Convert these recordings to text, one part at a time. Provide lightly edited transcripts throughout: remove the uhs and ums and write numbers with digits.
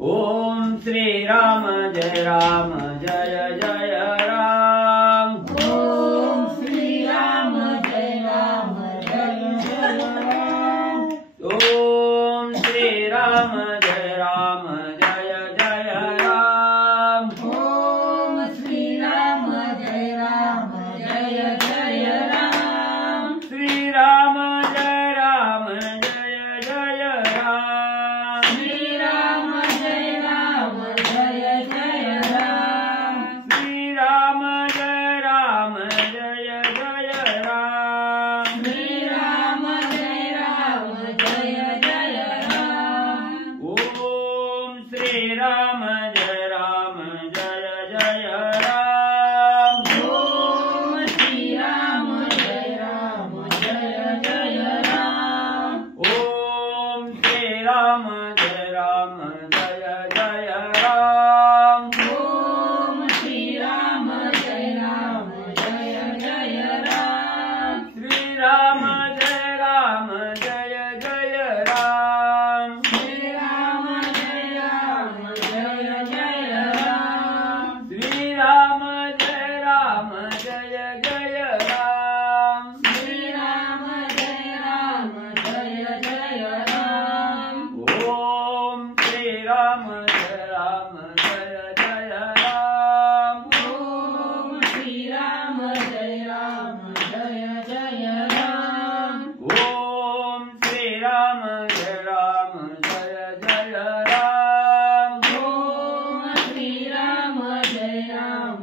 ओम श्री राम जय जय राम। ओम श्री राम जय जय राम। ओम श्री राम जय जय राम। ओम श्री राम जय जय राम। श्री राम जय जय राम। श्री राम जय जय राम। श्री राम जय जय राम। श्री राम जय जय राम। ओम श्री राम जय जय राम। ओम श्री राम जय जय राम। ओम श्री राम जय जय राम। ओम श्री राम जय जय राम। श्री राम जय जय राम। श्री राम जय जय राम। श्री राम जय जय राम। श्री राम जय जय राम। ओम श्री राम जय जय राम। ओम श्री राम जय जय राम। ओम श्री राम जय जय राम। ओम श्री राम जय जय राम।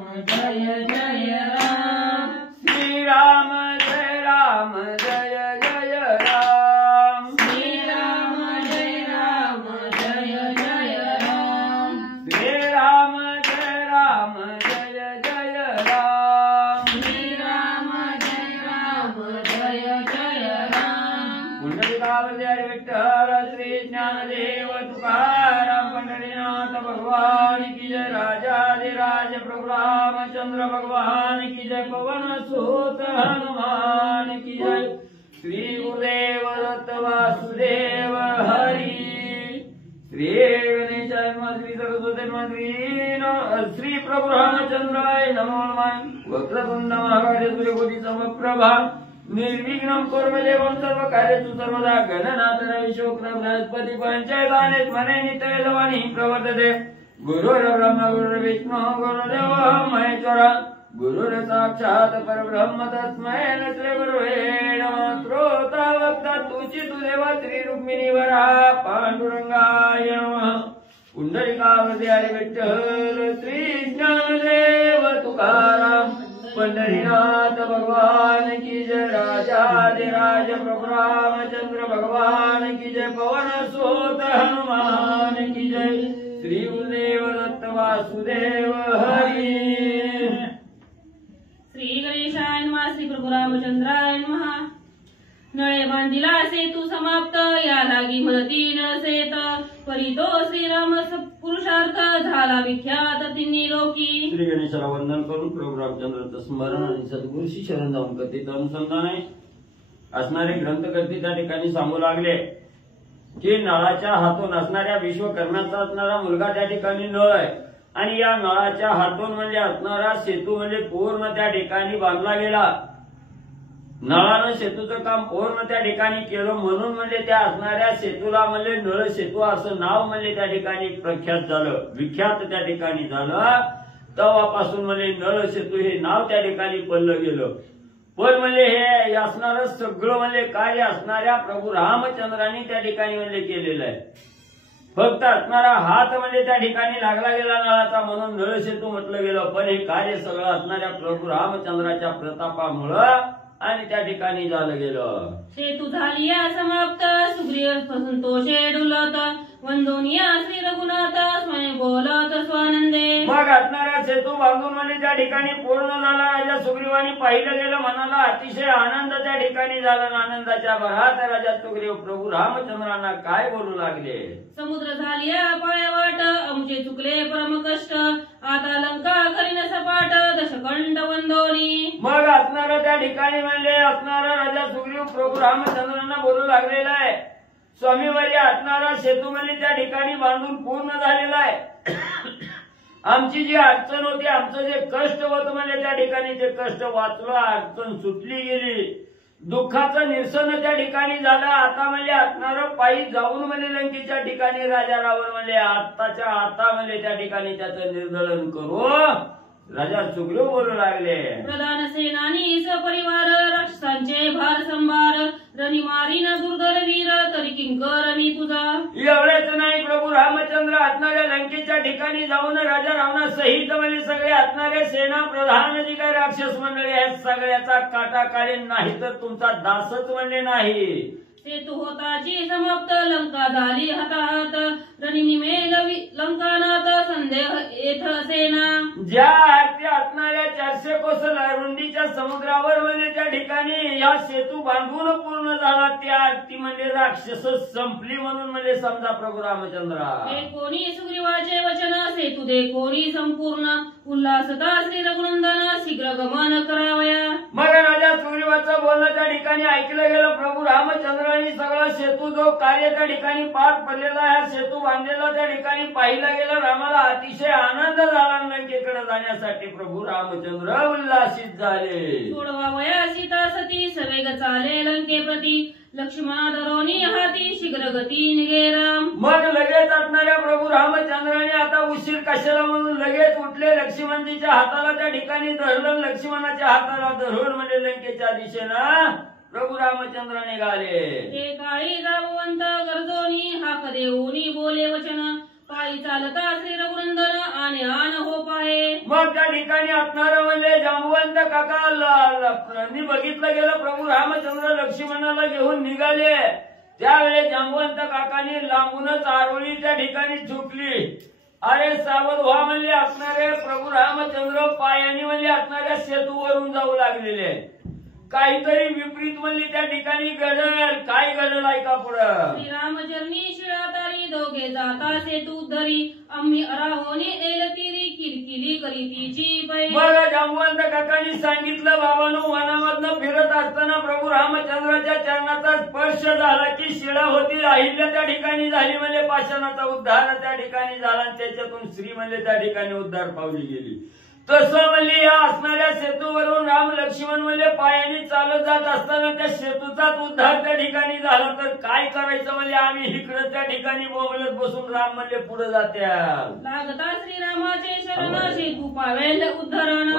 श्री राम जय जय राम। श्री राम जय जय राम। श्री राम जय जय राम। श्री राम जय जय राम। पुंडलिकावती हरी विठ्ठल श्री ज्ञानदेव तुकाराम पंढरीनाथ भगवान की जय। राजाधिराज प्रभु रामचंद्र भगवान की जय। पवन सुत हनुमान की जय। श्री गुरुदेव दत्त वासुदेव हरि। श्री गणेशाय नमः। श्री सरस्वती नमः। श्री प्रभु रामचंद्राय नमो नमः। वक्रतुंड महाकाय सूर्यकोटि समप्रभा निर्विघ्नं कुरु देवं सर्व कार्येषु सर्वदा। गणनाथ विश्वकर्मा बृहस्पति पंचायताने स्मरे नित्यवेदवाणी प्रवर्तते। गुरुर्ब्रह्मा गुरुर्विष्णु गुरुर्देवो महेश्वरा। गुरुर् साक्षात् परब्रह्म तस्मै श्री गुरुवे नमः। श्रोता वक्ता तुचितु देवा श्री रुक्मिणी वराह पांडुरंगाय नमः। पुंडलिकावती हरी विठ्ठल श्री ज्ञानदेव तुकाराम पंढरीनाथ भगवान की जय। राजाधिराज प्रभु रामचंद्र भगवान की जय। पवन सुत हनुमान की जय। श्री गुरुदेव दत्त वासुदेव हरि। श्री गणेशाय नमः। श्री प्रभु रामचंद्राय नमः। नळे बांधिला सेतू समाप्त या लागी म्हणती नळसेत परितो श्रीराम पुरुषार्थ झाला विख्यात तिन्ही लोकी। श्री गणेशाला वंदन करून प्रभू रामचंद्राचं स्मरण आणि सद्गुरूशी शरण जाऊन कथेचं अनुसंधान असणारे ग्रंथकर्ते त्या ठिकाणी सांगू लागले की नळाच्या हातून असणाऱ्या विश्वकर्माचा असणारा मुलगा त्या ठिकाणी नळ आहे आणि या नळाच्या हातून म्हणजे असणारा सेतू म्हणजे पूर्ण त्या ठिकाणी बांधला गेला। नळानं सेतूचं काम पूर्ण त्या ठिकाणी केलं म्हणून म्हणजे त्या असणाऱ्या सेतूला म्हणजे नळ सेतू असं नाव म्हणजे त्या ठिकाणी प्रख्यात झालं, विख्यात त्या ठिकाणी झालं। तेव्हापासून म्हणजे नळ सेतू हे नाव त्या ठिकाणी पडलं गेलं। पण म्हणजे हे असणारं सगळं म्हणजे कार्य असणाऱ्या प्रभू रामचंद्रांनी त्या ठिकाणी म्हणजे केलेलं आहे। फक्त असणारा हात म्हणजे त्या ठिकाणी लागला गेला नळाचा म्हणून नळ सेतू म्हटलं गेलं। पण हे कार्य सगळं असणाऱ्या प्रभू रामचंद्राच्या प्रतापामुळं आणि त्या ठिकाणी झालं गेलं। सेतू झाली या समाप्त सुग्रीव संतोषे डुलत वंदोनिया श्री रघुनाथ स्वयं बोलत स्वानंदे। मग असणारा सेतू बांधून म्हणजे त्या ठिकाणी पूर्ण झाला। राजा सुग्रीवानी पाहिलं गेलं मनाला अतिशय आनंद त्या ठिकाणी झाला। आनंदाच्या भरात राजा सुग्रीव प्रभू रामचंद्रांना काय बोलू लागले। समुद्र झाली पायवाट आमचे चुकले परम कष्ट आता लंका करीन सपाट दशकंठ वंदोनी। मग असणारा त्या ठिकाणी म्हणजे असणारा राजा सुग्रीव प्रभू रामचंद्रांना बोलू लागलेला आहे। स्वामीवारी असणारा सेतू म्हणजे त्या ठिकाणी बांधून पूर्ण झालेला आमची जी अडचण होती, आमचं जे कष्ट होतं म्हणजे त्या ठिकाणी ते कष्ट वाचलं, अडचण सुटली गेली, दुःखाचं निरसन त्या ठिकाणी झालं. आता म्हणजे असणारं पायी जाऊन म्हणजे लंकेच्या ठिकाणी राजा रावण म्हणजे आत्ताच्या आता म्हणजे त्या ठिकाणी त्याचं निर्दलन करू. राजा सुग्रीव बोलू लागले, प्रधान सेनानी सपरिवार राक्षसांचे भार संभार, रणी मारीन दुर्धर वीर तरी किंकर मी तुझा. एवढेच नाही, प्रभू रामचंद्र असणाऱ्या लंकेच्या ठिकाणी जाऊन राजा रावणा सहित म्हणजे सगळे असणारे सेना प्रधान जी काही राक्षस मंडळी आहेत सगळ्याचा काटा काढेल, नाही तर तुमचा दासच म्हणजे नाही. सेतू होताची समाप्त लंका झाली हातात, रणी निमेल लंकानाथ संदेह येथ सेना. ज्या आरती असणाऱ्या 400 कोस रुंदीच्या समुद्रावर म्हणजे त्या ठिकाणी या सेतू बांधून पूर्ण झाला, त्या आरती म्हणजे राक्षस संपली म्हणून म्हणजे समजा प्रभू रामचंद्रा. हे कोणी सुग्रीवाचे वचन सेतू दे कोणी संपूर्ण, उल्हासता श्री रघुनंदन शीघ्र गमन करावया. मग राजा सुग्रीवाचं बोलणं त्या ठिकाणी ऐकलं गेलं. प्रभू रामचंद्रांनी सगळं सेतू जो कार्य त्या ठिकाणी पार पडलेला आहे, सेतू बांधलेला त्या ठिकाणी पाहिलं गेलं. रामाला अतिशय आनंद झाला लंकेकडे जाण्यासाठी. प्रभू रामचंद्र उल्हासित झाले. सोडवावया सीता सती सवेग चाले लंकेप्रती, लक्ष्मणा धरोनी हाती शीघ्र गती निघे राम. मग लगेच असणाऱ्या प्रभू रामचंद्राने आता उशीर कशाला म्हणून लगेच उठले, लक्ष्मणजीच्या हाताला त्या ठिकाणी धरलं, लक्ष्मणाच्या हाताला धरून म्हणजे लंकेच्या दिशेनं प्रभू रामचंद्र निघाले. ते काळी जाबवंत गरजोनी हाक देऊनी बोले वचन, पायी चालता श्री रघुनंदन आणि आन हो पाहे. मग त्या ठिकाणी असणार म्हणजे जांबवंत काकांनी बघितलं गेलं प्रभू रामचंद्र लक्ष्मणाला घेऊन निघाले. त्यावेळेस जांबवंत काकांनी लांबूनच आरोळी त्या ठिकाणी चुकली. अरे सावध व्हा म्हणजे असणारे प्रभू रामचंद्र पायाने म्हणजे असणाऱ्या सेतूवरून जाऊ लागलेले. काहीतरी विपरीत म्हणजे त्या ठिकाणी घडल. काय घडल ऐका पुढं. श्रीरामचरणी शिळातारी दोघे जाता सेतू धरी, आम्ही अराहोनी एलतीरी किलकिली करीतीची पै. मग जांबवंत काकांनी सांगितलं, बाबांनो वनामधनं फिरत असताना प्रभू रामचंद्राच्या चरणाचा स्पर्श झाला की शिळा होती, अहिल्या त्या ठिकाणी झाली म्हणजे पाषाणाचा उद्धार त्या ठिकाणी झाला आणि त्याच्यातून श्री म्हणजे त्या ठिकाणी उद्धार पावली गेली. तसं म्हणजे या असणाऱ्या सेतूवरून राम लक्ष्मण म्हणजे पायाने चालत जात असताना त्या सेतूचाच उद्धार त्या ठिकाणी झाला. तर काय करायचं म्हणजे आम्ही इकडं त्या ठिकाणी बोंबलत बसून राम म्हणजे पुढे जात्या. लागता श्रीरामाचे शरण सेतू पावेल उद्धरण,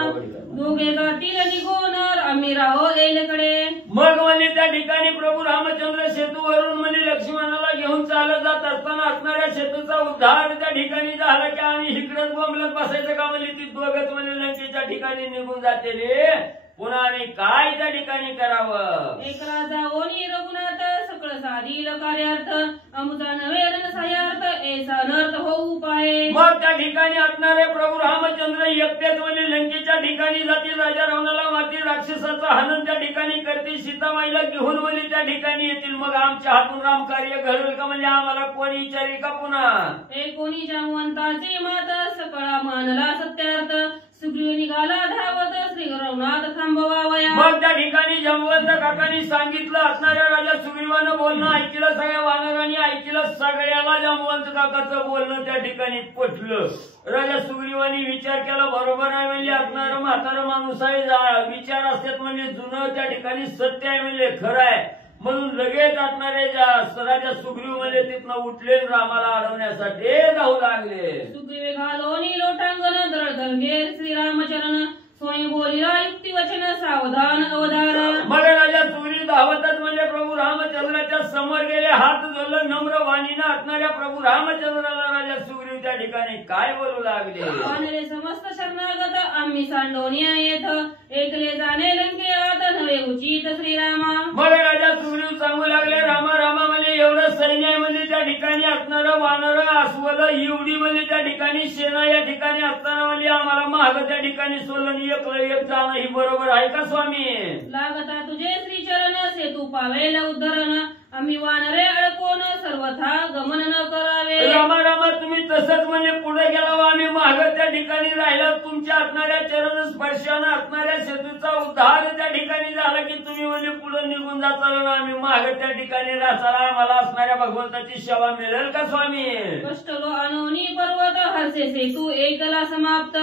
दोघे जातील निघून आम्ही राहो एलकडे. मग म्हणजे त्या ठिकाणी प्रभू रामचंद्र सेतूवरून म्हणजे लक्ष्मणाला घेऊन चालत जात असताना असणाऱ्या सेतूचा उद्धार त्या ठिकाणी झाला की आम्ही इकडंच बोंबलत बसायचं का म्हणजे ती दोघच म्हणजे लंकेच्या ठिकाणी निघून जाते रे. पुन्हा आम्ही काय त्या ठिकाणी करावं. एक राजा ओनी रघुनाथ सकळ साधील कार्यार्थ, अमुचा नवे सायार्थ ऐसा नर्थ होऊ पाहे. मग त्या ठिकाणी असणारे प्रभू रामचंद्र एकटेच म्हणजे लंकेच्या ठिकाणी जातील, राजा रावणाला मारतील, राक्षसाचं हनन त्या ठिकाणी करतील, सीतामाईला घेऊन म्हणजे त्या ठिकाणी येतील. मग आमच्या हातून राम कार्य घडेल का म्हणजे आम्हाला कोणी विचारेल का पुन्हा. हे कोणी जामवंताचे मात सकळा मानला सत्यार्थ, सुग्रीव निघाला धावत श्री रघुनाथ थांबवावया. मग त्या ठिकाणी जांबवंत काकांनी सांगितलं, असणाऱ्या राजा सुग्रीवानं बोलणं ऐकलं, सगळ्या वानरांनी ऐकलं, सगळ्याला जांबवंत काकाचं बोलणं त्या ठिकाणी पटलं. राजा सुग्रीवानी विचार केला, बरोबर आहे म्हणजे असणारं म्हातारं माणूस आहे, विचार असतात म्हणजे जुनं त्या ठिकाणी सत्य आहे म्हणजे खरं आहे म्हणून लगेच असणारे राजा सुग्रीव म्हणजे तिथनं उठले, रामाला अडवण्यासाठी धावू लागले. सुग्रीवे घालोनी लोटांगण दळदळगे श्रीरामचरण, स्वयं बोलिला युक्ती वचन सावधान अवधान. मग राजा सुग्रीव धावतच म्हणजे प्रभू रामचंद्राच्या समोर गेले, हात जोडलं, नम्र वाणीनं असणाऱ्या प्रभू रामचंद्राला राजा सुग्रीव त्या ठिकाणी काय बोलू लागले. वानरे समस्त शरणागत आम्ही सांडोनिया येथ, एकले जाणे लंकेत नवे उचित श्रीरामा. मग राजा सुग्रीव सांगू लागले, रामा रामा म्हणजे एवढं सैन्य आहे म्हणजे त्या ठिकाणी असणारं वानर अस्वल एवढी म्हणजे त्या ठिकाणी सेना या ठिकाणी असताना म्हणजे आम्हाला महाग त्या ठिकाणी सोडलं एकलं एक जाणं ही बरोबर आहे का स्वामी. लागता तुझे श्रीचरण सेतू पावेल उद्धरण, आम्ही वानरे अडकून सर्वथा गमन न करावे. रामा रामा तुम्ही तसंच म्हणजे पुढे गेला, आम्ही माग त्या ठिकाणी राहिला, तुमच्या असणाऱ्या चरण स्पर्शानं असणाऱ्या सेतूचा उद्धार त्या ठिकाणी झाला की तुम्ही म्हणजे पुढे निघून जाताना आम्ही माग त्या ठिकाणी राहताना आम्हाला असणाऱ्या भगवंताची सेवा मिळेल का स्वामी. कष्टलो अनोनी पर्वत हर्ष हर्षे सेतू एकला समाप्त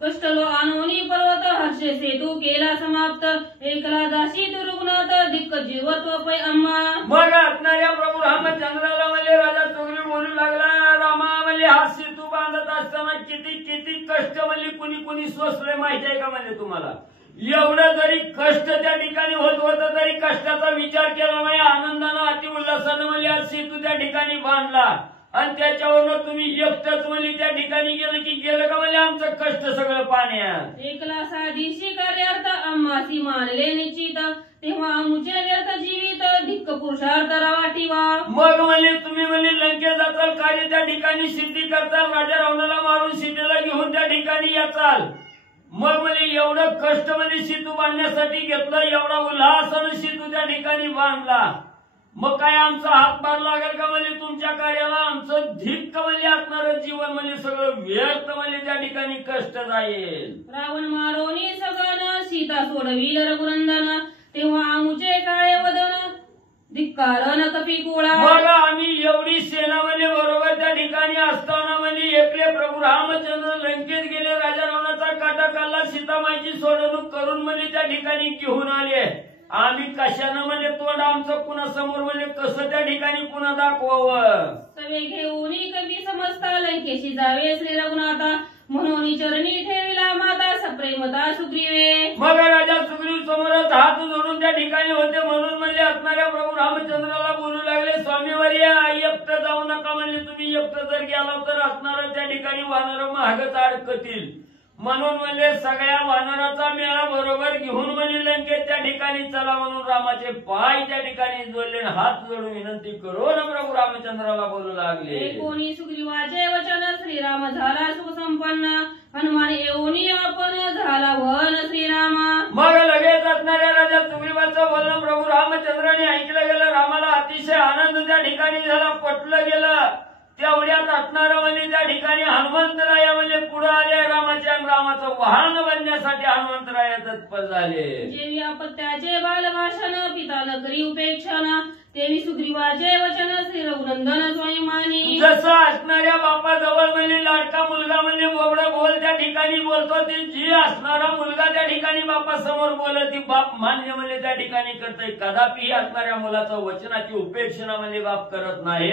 कष्टलो आणोनी पर्वत हर्षे सेतू केला समाप्त एकला जाशी दुर्गुणात दिक्क जीवत्व पै अम्मा. मग असणाऱ्या प्रभू रामचंद्राला म्हणजे राजा सुग्रीव बोलू लागला, रामा म्हणजे हा सेतू बांधत असताना किती किती कष्ट म्हणजे कुणी कुणी सोसले माहिती आहे का म्हणजे तुम्हाला. एवढं जरी कष्ट त्या ठिकाणी होत होतं तरी कष्टाचा विचार केला म्हणजे आनंदानं अति उल्हासानं म्हणजे आज सेतू त्या ठिकाणी बांधला आणि त्याच्यावरनं तुम्ही एकटंच म्हणजे त्या ठिकाणी गेलं की गेलं का म्हणजे आमचं कष्ट सगळं पाण्यात. एकला साधीशी कार्यार्थ आम्हासी मानले निश्चित तेव्हा आमुचे व्यर्थ जीवित धिक्क पुरुषार्थ रावा ठेवा. मग म्हणजे तुम्ही म्हणजे लंकेत जाचाल, कार्य त्या ठिकाणी सिद्धी करताल, राजा रावणाला मारून सीतेला घेऊन त्या ठिकाणी याचाल. मग म्हणजे एवढं कष्ट म्हणजे सेतू बांधण्यासाठी घेतलं, एवढा उल्हासानं सेतू त्या ठिकाणी बांधला. मग काय आमचा हातभार लागेल का म्हणजे तुमच्या कार्याला. आमचं धिक्क म्हणजे असणारं जीवन म्हणजे सगळं व्यर्थ म्हणजे त्या ठिकाणी कष्ट जाईल. रावण मारोनी सगळं सीता सोडविल रघुनंदन तेव्हा आमुचे काळे वदन धिक्कार न कपी कोळा. मग आम्ही एवढी सेना म्हणजे बरोबर त्या ठिकाणी असताना म्हणजे एकले प्रभू रामचंद्र लंकेत गेले, राजा रावणाचा काटा काढला, सीतामाईची सोडवणूक करून म्हणजे त्या ठिकाणी घेऊन आले. आम्ही कशानं म्हणजे तोंड आमचं पुन्हा समोर म्हणजे कसं त्या ठिकाणी पुन्हा दाखवावं. सवे घेऊन कवी समजता लंकेशी जावे श्री रघुनाथा म्हणून चरणी ठेविला माता सप्रेमता सुग्रीवे. मग राजा सुग्रीव समोरच हात जोडून त्या ठिकाणी होते म्हणून म्हणजे असणाऱ्या प्रभू रामचंद्राला बोलू लागले, स्वामीवर्य एकटं जाऊ नका म्हणजे तुम्ही एकटं जर गेला तर असणारं त्या ठिकाणी वानर महागच अडकतील. म्हणून म्हणजे सगळ्या वानराचा मेळा बरोबर घेऊन म्हणजे लंकेत त्या ठिकाणी चला म्हणून रामाचे पाय त्या ठिकाणी जोडले, हात जोडून विनंती करून प्रभू रामचंद्राला बोलू लागले. कोणी सुग्रीवाचे वचन श्रीराम झाला सुसंपन्न हनुमान येऊनी आपण झाला वन श्रीरामा. मग लगेच असणाऱ्या राजा सुग्रीवाचं बोलणं प्रभू रामचंद्राने ऐकलं गेलं. रामाला अतिशय आनंद त्या ठिकाणी झाला, पटलं गेलं. तेवढ्यात असणारं म्हणजे त्या ठिकाणी हनुमंतराया म्हणजे पुढे आले रामाच्या आणि रामाचं वाहन बनण्यासाठी हनुमंतराया तत्पर झाले. जेवी अपत्याचे बालभाषण पिता न करी उपेक्षण तेवी सुग्रीवाचे वचन श्री रघुनंदन स्वयंमानी. जसं असणाऱ्या बापाजवळ म्हणजे लाडका मुलगा म्हणजे बोबडा बोल त्या ठिकाणी बोलतो, ती जी असणारा मुलगा त्या ठिकाणी बापासमोर बोलत ती बाप मान्य म्हणजे त्या ठिकाणी करतोय. कदापि असणाऱ्या मुलाचं वचनाची उपेक्षणा म्हणजे बाप करत नाही.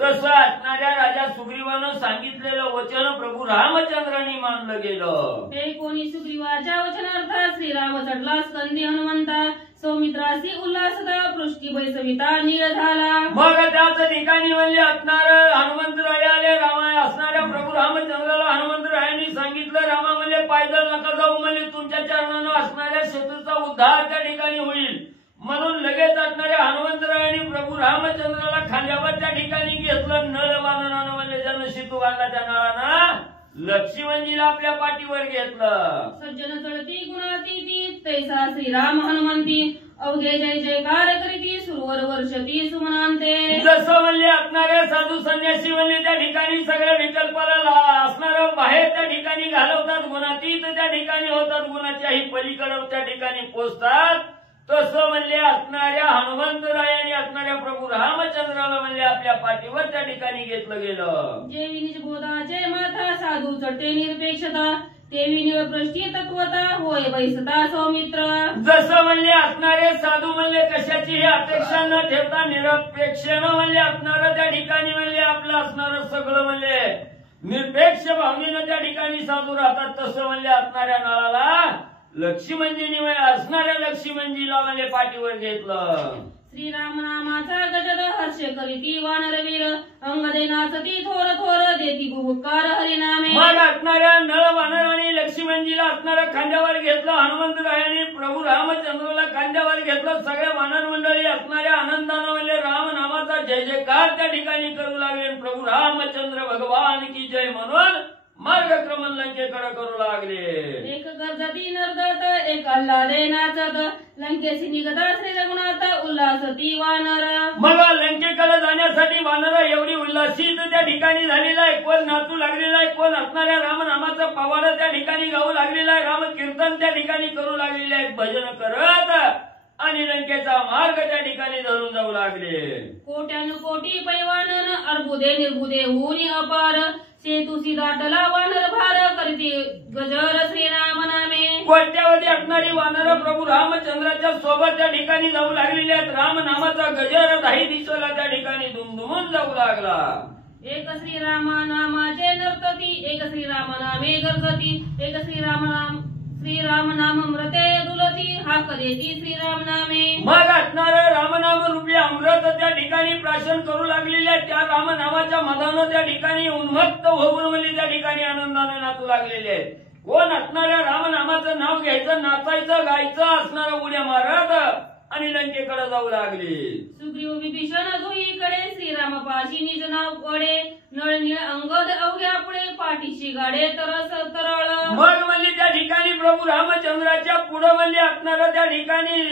तसं असणाऱ्या राजा सुग्रीवानं सांगितलेलं वचन प्रभू रामचंद्रांनी मानलं गेलं. हे कोणी सुग्रीवाच्या वचनार्थ श्रीराम चढला स्कंदी हनुमंता सौमित्रासी उल्हासदा पृष्टी बैसविता नीळ झाला. मग त्याच ठिकाणी म्हणजे असणार हनुमंतराय आले. रामा असणाऱ्या प्रभू रामचंद्राला हनुमंतरायांनी सांगितलं, रामा म्हणजे पायदळ नका जाऊ म्हणजे तुमच्या चरणानं असणाऱ्या सेतूचा उद्धार त्या ठिकाणी होईल. म्हणून लगेच असणाऱ्या हनुमंतरायांनी प्रभू रामचंद्राला खांद्यावर त्या ठिकाणी घेतलं. नळ बांधणानं म्हणजे ज्यानं सेतू बांधला त्या नळानं लक्ष्मणजीला आपल्या पाठीवर घेतलं. सज्जन चढती गुणाती तैसा श्रीराम हनुमंती अवघे जय जयकार करीती सुरवर वर्षती सुमनांते. जसं म्हणजे असणारे साधू संन्यासी म्हणजे त्या ठिकाणी सगळ्या विकल्पाला असणारं बाहेर त्या ठिकाणी घालवतात, गुणातीत त्या ठिकाणी होतात, गुणाच्याही पलीकडे त्या ठिकाणी पोचतात. तसं म्हणजे असणाऱ्या हनुमंतरायांनी असणाऱ्या प्रभू रामचंद्राला म्हणजे आपल्या पाठीवर त्या ठिकाणी घेतलं गेलं. जेवी निजबोधाचे माथा साधू चढते निरपेक्षता तेवी निळप्रष्टी तत्वता होय बैसता सौमित्र. जसं म्हणजे असणारे साधू म्हणजे कशाचीही अपेक्षा न ठेवता निरपेक्षानं म्हणजे असणारं त्या ठिकाणी म्हणजे आपलं असणारं सगळं म्हणजे निरपेक्ष भावनेनं त्या ठिकाणी साधू राहतात. तसं म्हणजे असणाऱ्या नळाला लक्ष्मणजीनी असणाऱ्या लक्ष्मणजीला म्हणजे पाठीवर घेतलं. श्रीराम नामाचा गजद हर्ष करीती वानरवीर अंगदे नाचती थोर थोर देती गुहुकार हरिनामे. मग असणाऱ्या नळ वानराने लक्ष्मणजीला असणाऱ्या खांद्यावर घेतलं. हनुमंतरायांनी प्रभू रामचंद्राला खांद्यावर घेतलं. सगळ्या वानर मंडळी असणाऱ्या आनंदानं म्हणजे राम नामाचा जय जयकार त्या ठिकाणी करू लागले. प्रभू रामचंद्र भगवान की जय म्हणून मार्गक्रमण लंकेकडे करू लागले. एक गरजती नर्दत एक अल्लादे नाचत लंकेशी निघता श्री रघुनाथ उल्हासती वानर. मग लंकेकडे जाण्यासाठी वानर एवढी उल्हासित त्या ठिकाणी झालेला आहे. कोण नाचू लागलेला आहे, कोण असणाऱ्या रामनामाचा पवाडा त्या ठिकाणी गाऊ लागलेला आहे, राम कीर्तन त्या ठिकाणी करू लागलेले आहेत. भजन करत आणि लंकेचा मार्ग त्या ठिकाणी धरून जाऊ लागले. कोट्यानुकोटी पैवानन अर्बुदे निर्बुदे होऊन अपार सेतुसी दाटला वानर भार करते गजर श्रीराम नामे. कोट्यावधी असणारी वानर प्रभू रामचंद्राच्या सोबत त्या ठिकाणी जाऊ लागलेले आहेत. राम नामाचा गजर दाही दिशेला त्या ठिकाणी दुमदुमून जाऊ लागला. एक श्रीरामा नामाचे नर्तती एक श्रीराम नामे गर्जती एक श्रीराम नाम मृते दुलती हाक देती श्रीराम नामे. मग असणार रामनाम रूपी अमृत त्या ठिकाणी प्राशन करू लागलेले आहेत. त्या रामनामाच्या मधानं त्या ठिकाणी उन्मत्त होऊन म्हणजे त्या ठिकाणी आनंदाने नाचू लागलेले आहेत. कोण असणाऱ्या रामनामाचं नाव घ्यायचं, नाचायचं, गायचं, असणारा उड्या मारत आणि लंकेकडे जाऊ लागले. सुग्रीव विभीषण जोईकडे श्रीराम पाशी निज नाव वडे नळनीळ अंगद अवघ्या पुढे पाठीशी गाडे तरस तरळ. मग म्हणजे त्या ठिकाणी प्रभू रामचंद्राच्या पुढे म्हणजे असणारा त्या ठिकाणी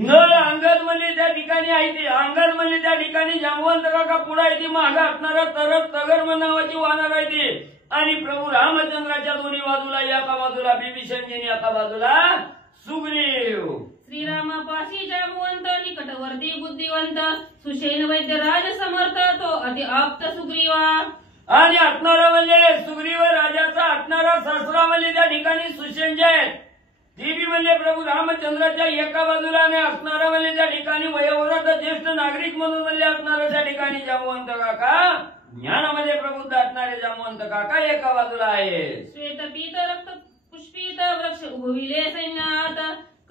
नळ अंगद म्हणजे त्या ठिकाणी आहे ती अंगद म्हणजे त्या ठिकाणी जांबवंत काका पुढे आहे ती मागे असणारा तरस तगर नावाची वानर आहे ती. आणि प्रभू रामचंद्राच्या दोन्ही बाजूला एका बाजूला बिभीषणजी एका बाजूला सुग्रीव. श्रीरामापाशी जामवंत निकटवर्ती बुद्धिवंत सुषेण वैद्य राज समर्थ तो अति आप्त सुग्रीवा. आणि असणारा म्हणजे सुग्रीव राजाचा असणारा सासरा म्हणजे त्या ठिकाणी सुषेण आहेत. ती बी म्हणजे प्रभू रामचंद्राच्या एका बाजूला आणि असणारा म्हणजे त्या ठिकाणी वयोवृद्ध ज्येष्ठ नागरिक म्हणून म्हणजे असणारा त्या ठिकाणी जामवंत काका ज्ञानामध्ये प्रबुद्ध असणारे जामवंत काका एका बाजूला आहे. श्वेतपीत रक्त पुष्पित वृक्ष उभविले सैन्यात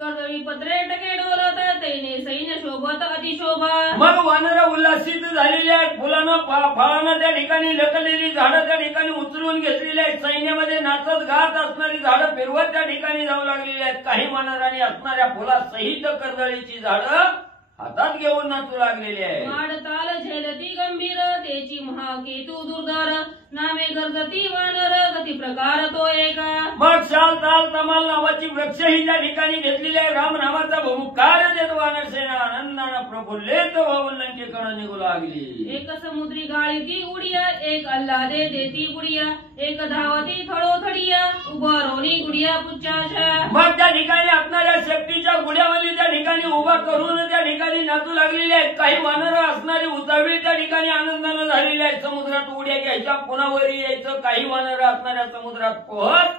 कर्दळी पत्रे टके डोलत तैने सैन्य शोभत अतिशोभा. मग वानर उल्हासित झालेले आहेत. फुलानं फळानं त्या ठिकाणी लटलेली झाडं त्या ठिकाणी उचलून घेतलेली आहेत. सैन्यामध्ये नाचत गात असणारी झाडं फिरवत त्या ठिकाणी जाऊ लागलेली आहेत. काही वानरांनी असणाऱ्या फुलासहित कर्दळीची झाडं हातात घेऊन नाचू लागलेली आहे. माड ताल झेलती गंभीर तेची महाकेतू दुर्धर नामे गर्जती वानर गती प्रकार तो एका. मग शाल ताल तमाल नावाची वृक्ष ही त्या ठिकाणी घेतलेली आहे. राम नामाचा बहुकार देत वानर सेना आनंदानं प्रफुल्लित होऊन लंकेकडे निघू लागली. एक समुद्री गाळीती उडिया एक अल्लादे देती गुडिया एक धावती थडोथडिया उभं रोनी गुडिया पुच्चाशा. मग त्या ठिकाणी असणाऱ्या शेपटीच्या गुड्यामध्ये त्या ठिकाणी उभा करून त्या ठिकाणी नाचू लागलेले आहेत. काही वानर असणारी उतावळी त्या ठिकाणी आनंदानं झालेली आहेत. समुद्रात उड्या घ्यायच्या पुन्हा वरी यायचं. काही वानर असणाऱ्या समुद्रात पोहत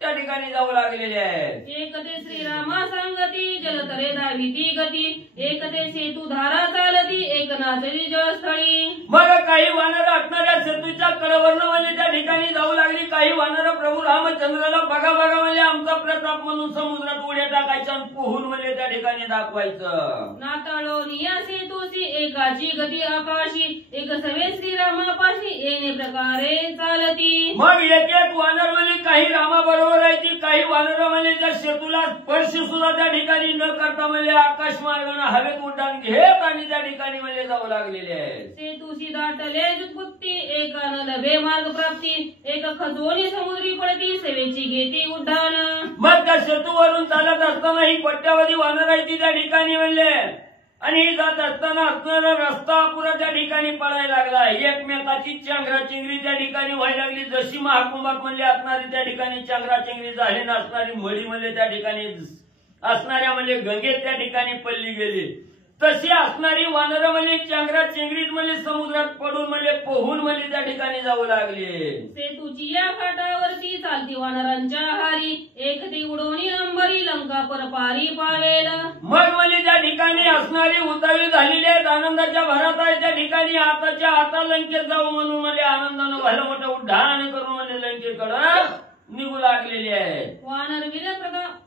त्या ठिकाणी जाऊ लागलेले आहेत. एक ते श्रीरामा सांगती जलतरे दाविती गती एक ते सेतू धारा चालती एक नाचली जळस्थळी. मग काही वानर असणाऱ्या सेतूच्या कडेवरनं म्हणजे त्या ठिकाणी जाऊ लागली. काही वानर प्रभू रामचंद्राला बघा बघा म्हणजे आमचा प्रताप म्हणून समुद्रात उड्या टाकायच्या आणि पोहून म्हणजे त्या ठिकाणी दाखवायचं. नाताळो निया सेतूसी एकाची गती आकाशी एक सवे श्रीरामापाशी येणे प्रकारे चालती. मग एक एक वानर म्हणजे काही रामाबरोबर आहे ती. काही वानर म्हणजे त्या सेतूला स्पर्श सुद्धा त्या ठिकाणी न करता म्हणजे आकाश मार्गाने हवेत उड्डाण घेत आणि त्या ठिकाणी म्हणजे जाऊ लागलेले आहेत. सेतूसी दाटले जुत्पत्ती एका न लभे मार्ग प्राप्ती एक खजोनी समुद्री पडती सेवेची घेती उड्डाण. मग त्या सेतूवरून चालत असताना ही कोट्यावधी वानर आहे ती त्या ठिकाणी म्हणले आणि जात असताना असणारा रस्ता पुरा त्या ठिकाणी पडायला लागला. एकमेकाची चांगरा चिंगरी त्या ठिकाणी व्हायला लागली. जशी महाकुंभात म्हणजे असणारी त्या ठिकाणी चांगरा चिंगरी झाली नसणारी मळी म्हणजे त्या ठिकाणी असणाऱ्या म्हणजे गंगेत त्या ठिकाणी पडली गेली. तशी असणारी वानरं म्हणजे चांगरा चिंगरीत म्हणजे समुद्रात पडून म्हणजे पोहून म्हणजे त्या ठिकाणी जाऊ लागले. सेतूची या घाटावरती चालती वानरांच्या हारी एक ती उडवणी अंबरी लंका परपारी पावेल. मग म्हणजे त्या ठिकाणी असणारी उतावी झालेली आहेत. आनंदाच्या भरात आहे. त्या ठिकाणी आताच्या आता लंकेत जाऊ म्हणून म्हणजे आनंदानं भलं मोठं उड्डाण करून म्हणजे लंकेकडं निघू लागलेली आहे. वानरवीर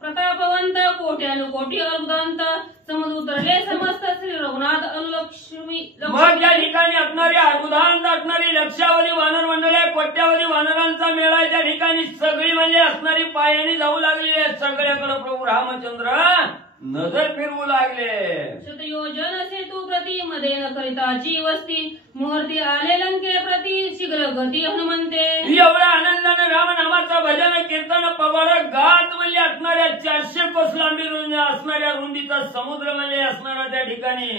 प्रतापवंत कोट्यानुकोटी अर्बुदंत समुद्र उतरले समस्त श्री रघुनाथ अनुलक्ष्मी. मग त्या ठिकाणी असणारी अर्बुदांत असणारी लक्षावधी वानर मंडळी आहे. कोट्यावधी वानरांचा मेळा आहे. त्या ठिकाणी सगळी म्हणजे असणारी पायाने जाऊ लागलेली आहे. सगळ्याकडे प्रभू रामचंद्र नजर फिरवू लागले. शतयोजन सेतू प्रति मध्ये न करिताची वस्ती मुहूर्ती आले लंके प्रति शीघ्र गती हनुमंते. एवढ्या आनंदाने रामनामाचं भजन कीर्तन पवार गात म्हणजे असणाऱ्या 400 कोस लांबी रुंदी असणाऱ्या रुंदीचा समुद्र म्हणजे असणारा त्या ठिकाणी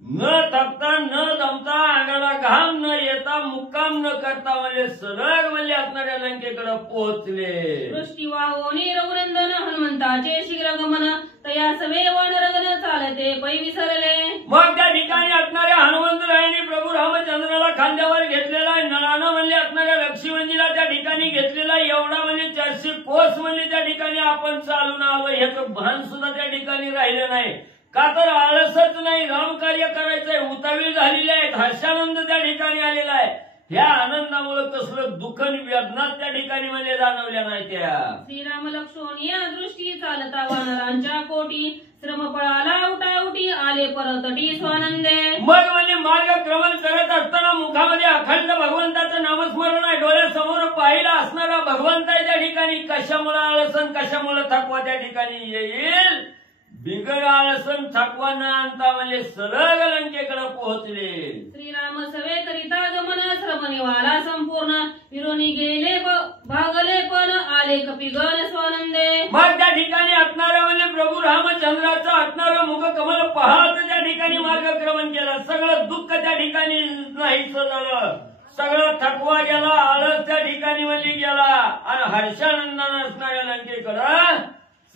न थकता न दमता अंगाला घाम न येता मुक्काम न करता म्हणजे सलग म्हणजे असणाऱ्या लंकेकडे पोहोचले. दृष्टी वाहोनी रघुनंदन हनुमंताचे शीघ्रगमन तया सवे वानरगण चालते पै विसरले. मग त्या ठिकाणी असणाऱ्या हनुमंतरायांनी प्रभू रामचंद्राला खांद्यावर घेतलेला आहे. नळानं म्हणजे असणाऱ्या लक्ष्मणजीला त्या ठिकाणी घेतलेला एवढा म्हणजे 400 कोस म्हणजे त्या ठिकाणी आपण चालून आलो. ह्याचं भान सुद्धा त्या ठिकाणी राहिलं नाही. का तर आळसच नाही, रामकार्य करायचंय, उतावीळ झालेले आहेत, हर्षानंद त्या ठिकाणी आलेला आहे. ह्या आनंदामुळे कसलं दुःख आणि वेदना त्या ठिकाणी म्हणजे जाणवल्या नाही. त्या श्रीराम लक्ष्मण या दृष्टी चालता वानरांच्या कोटी श्रम पळाला उठाउटी आले परतटी स्वानंदे. मग म्हणजे मार्गक्रमण करत असताना मुखामध्ये अखंड भगवंताचं नामस्मरण आहे. डोळ्यासमोर पाहिला असणारा भगवंत आहे. त्या ठिकाणी कशामुळे आळसन कशामुळे थकवा त्या ठिकाणी येईल. बिगर आळसन थकवा न आणता म्हणजे सलग लंकेकडे पोहोचले. श्रीराम सवे करिता गमन श्रम निवाला संपूर्ण विरोनी गेले भागले पण आले कपिगण स्वानंदे. मग त्या ठिकाणी असणारं म्हणजे प्रभू रामचंद्राचं असणारं मुख कमल पाहत त्या ठिकाणी मार्गक्रमण केलं. सगळं दुःख त्या ठिकाणी नाहीच झालं. सगळं थकवा गेला, आळस त्या ठिकाणी म्हणजे गेला आणि हर्षानंदानं असणाऱ्या लंकेकडं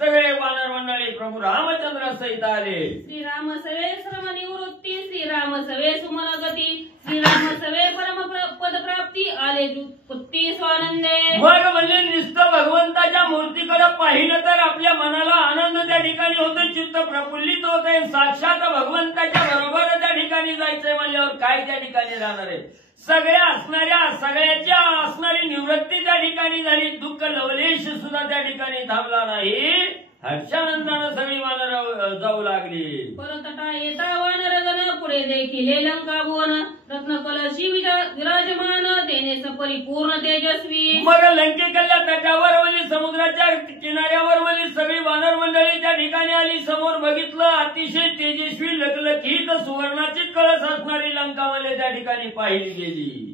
सगळे वानर मंडळी प्रभू रामचंद्र सहित आले. श्रीराम सवे श्रम निवृत्ती श्रीराम सवे सुमनगती श्रीराम सवे परम पद प्राप्ती आले पुत्ती स्वानंदे. मग म्हणजे नुसतं भगवंताच्या मूर्तीकडे पाहिलं तर आपल्या मनाला आनंद त्या ठिकाणी होतो, चित्त प्रफुल्लित होते. साक्षात भगवंताच्या बरोबर त्या ठिकाणी जायचंय म्हणल्यावर काय त्या ठिकाणी राहणार आहे. सगळ्याच्या असणारी निवृत्ती त्या ठिकाणी झाली. दुःख लवलेश सुद्धा त्या ठिकाणी थांबला नाही. हर्षानंदानं सगळी वानर जाऊ लागली. परतटा येता वानरगण पुढे देखील लंका भुवन रत्न कलशी विराजमान तेने परिपूर्ण तेजस्वी. मग लंकेकडल्या तटावर म्हणजे समुद्राच्या किनाऱ्यावर म्हणजे सगळी वानर मंडळी त्या ठिकाणी आली. समोर बघितलं अतिशय तेजस्वी लखलखीत सुवर्णाची कळस असणारी लंका म्हणजे त्या ठिकाणी पाहिली गेली.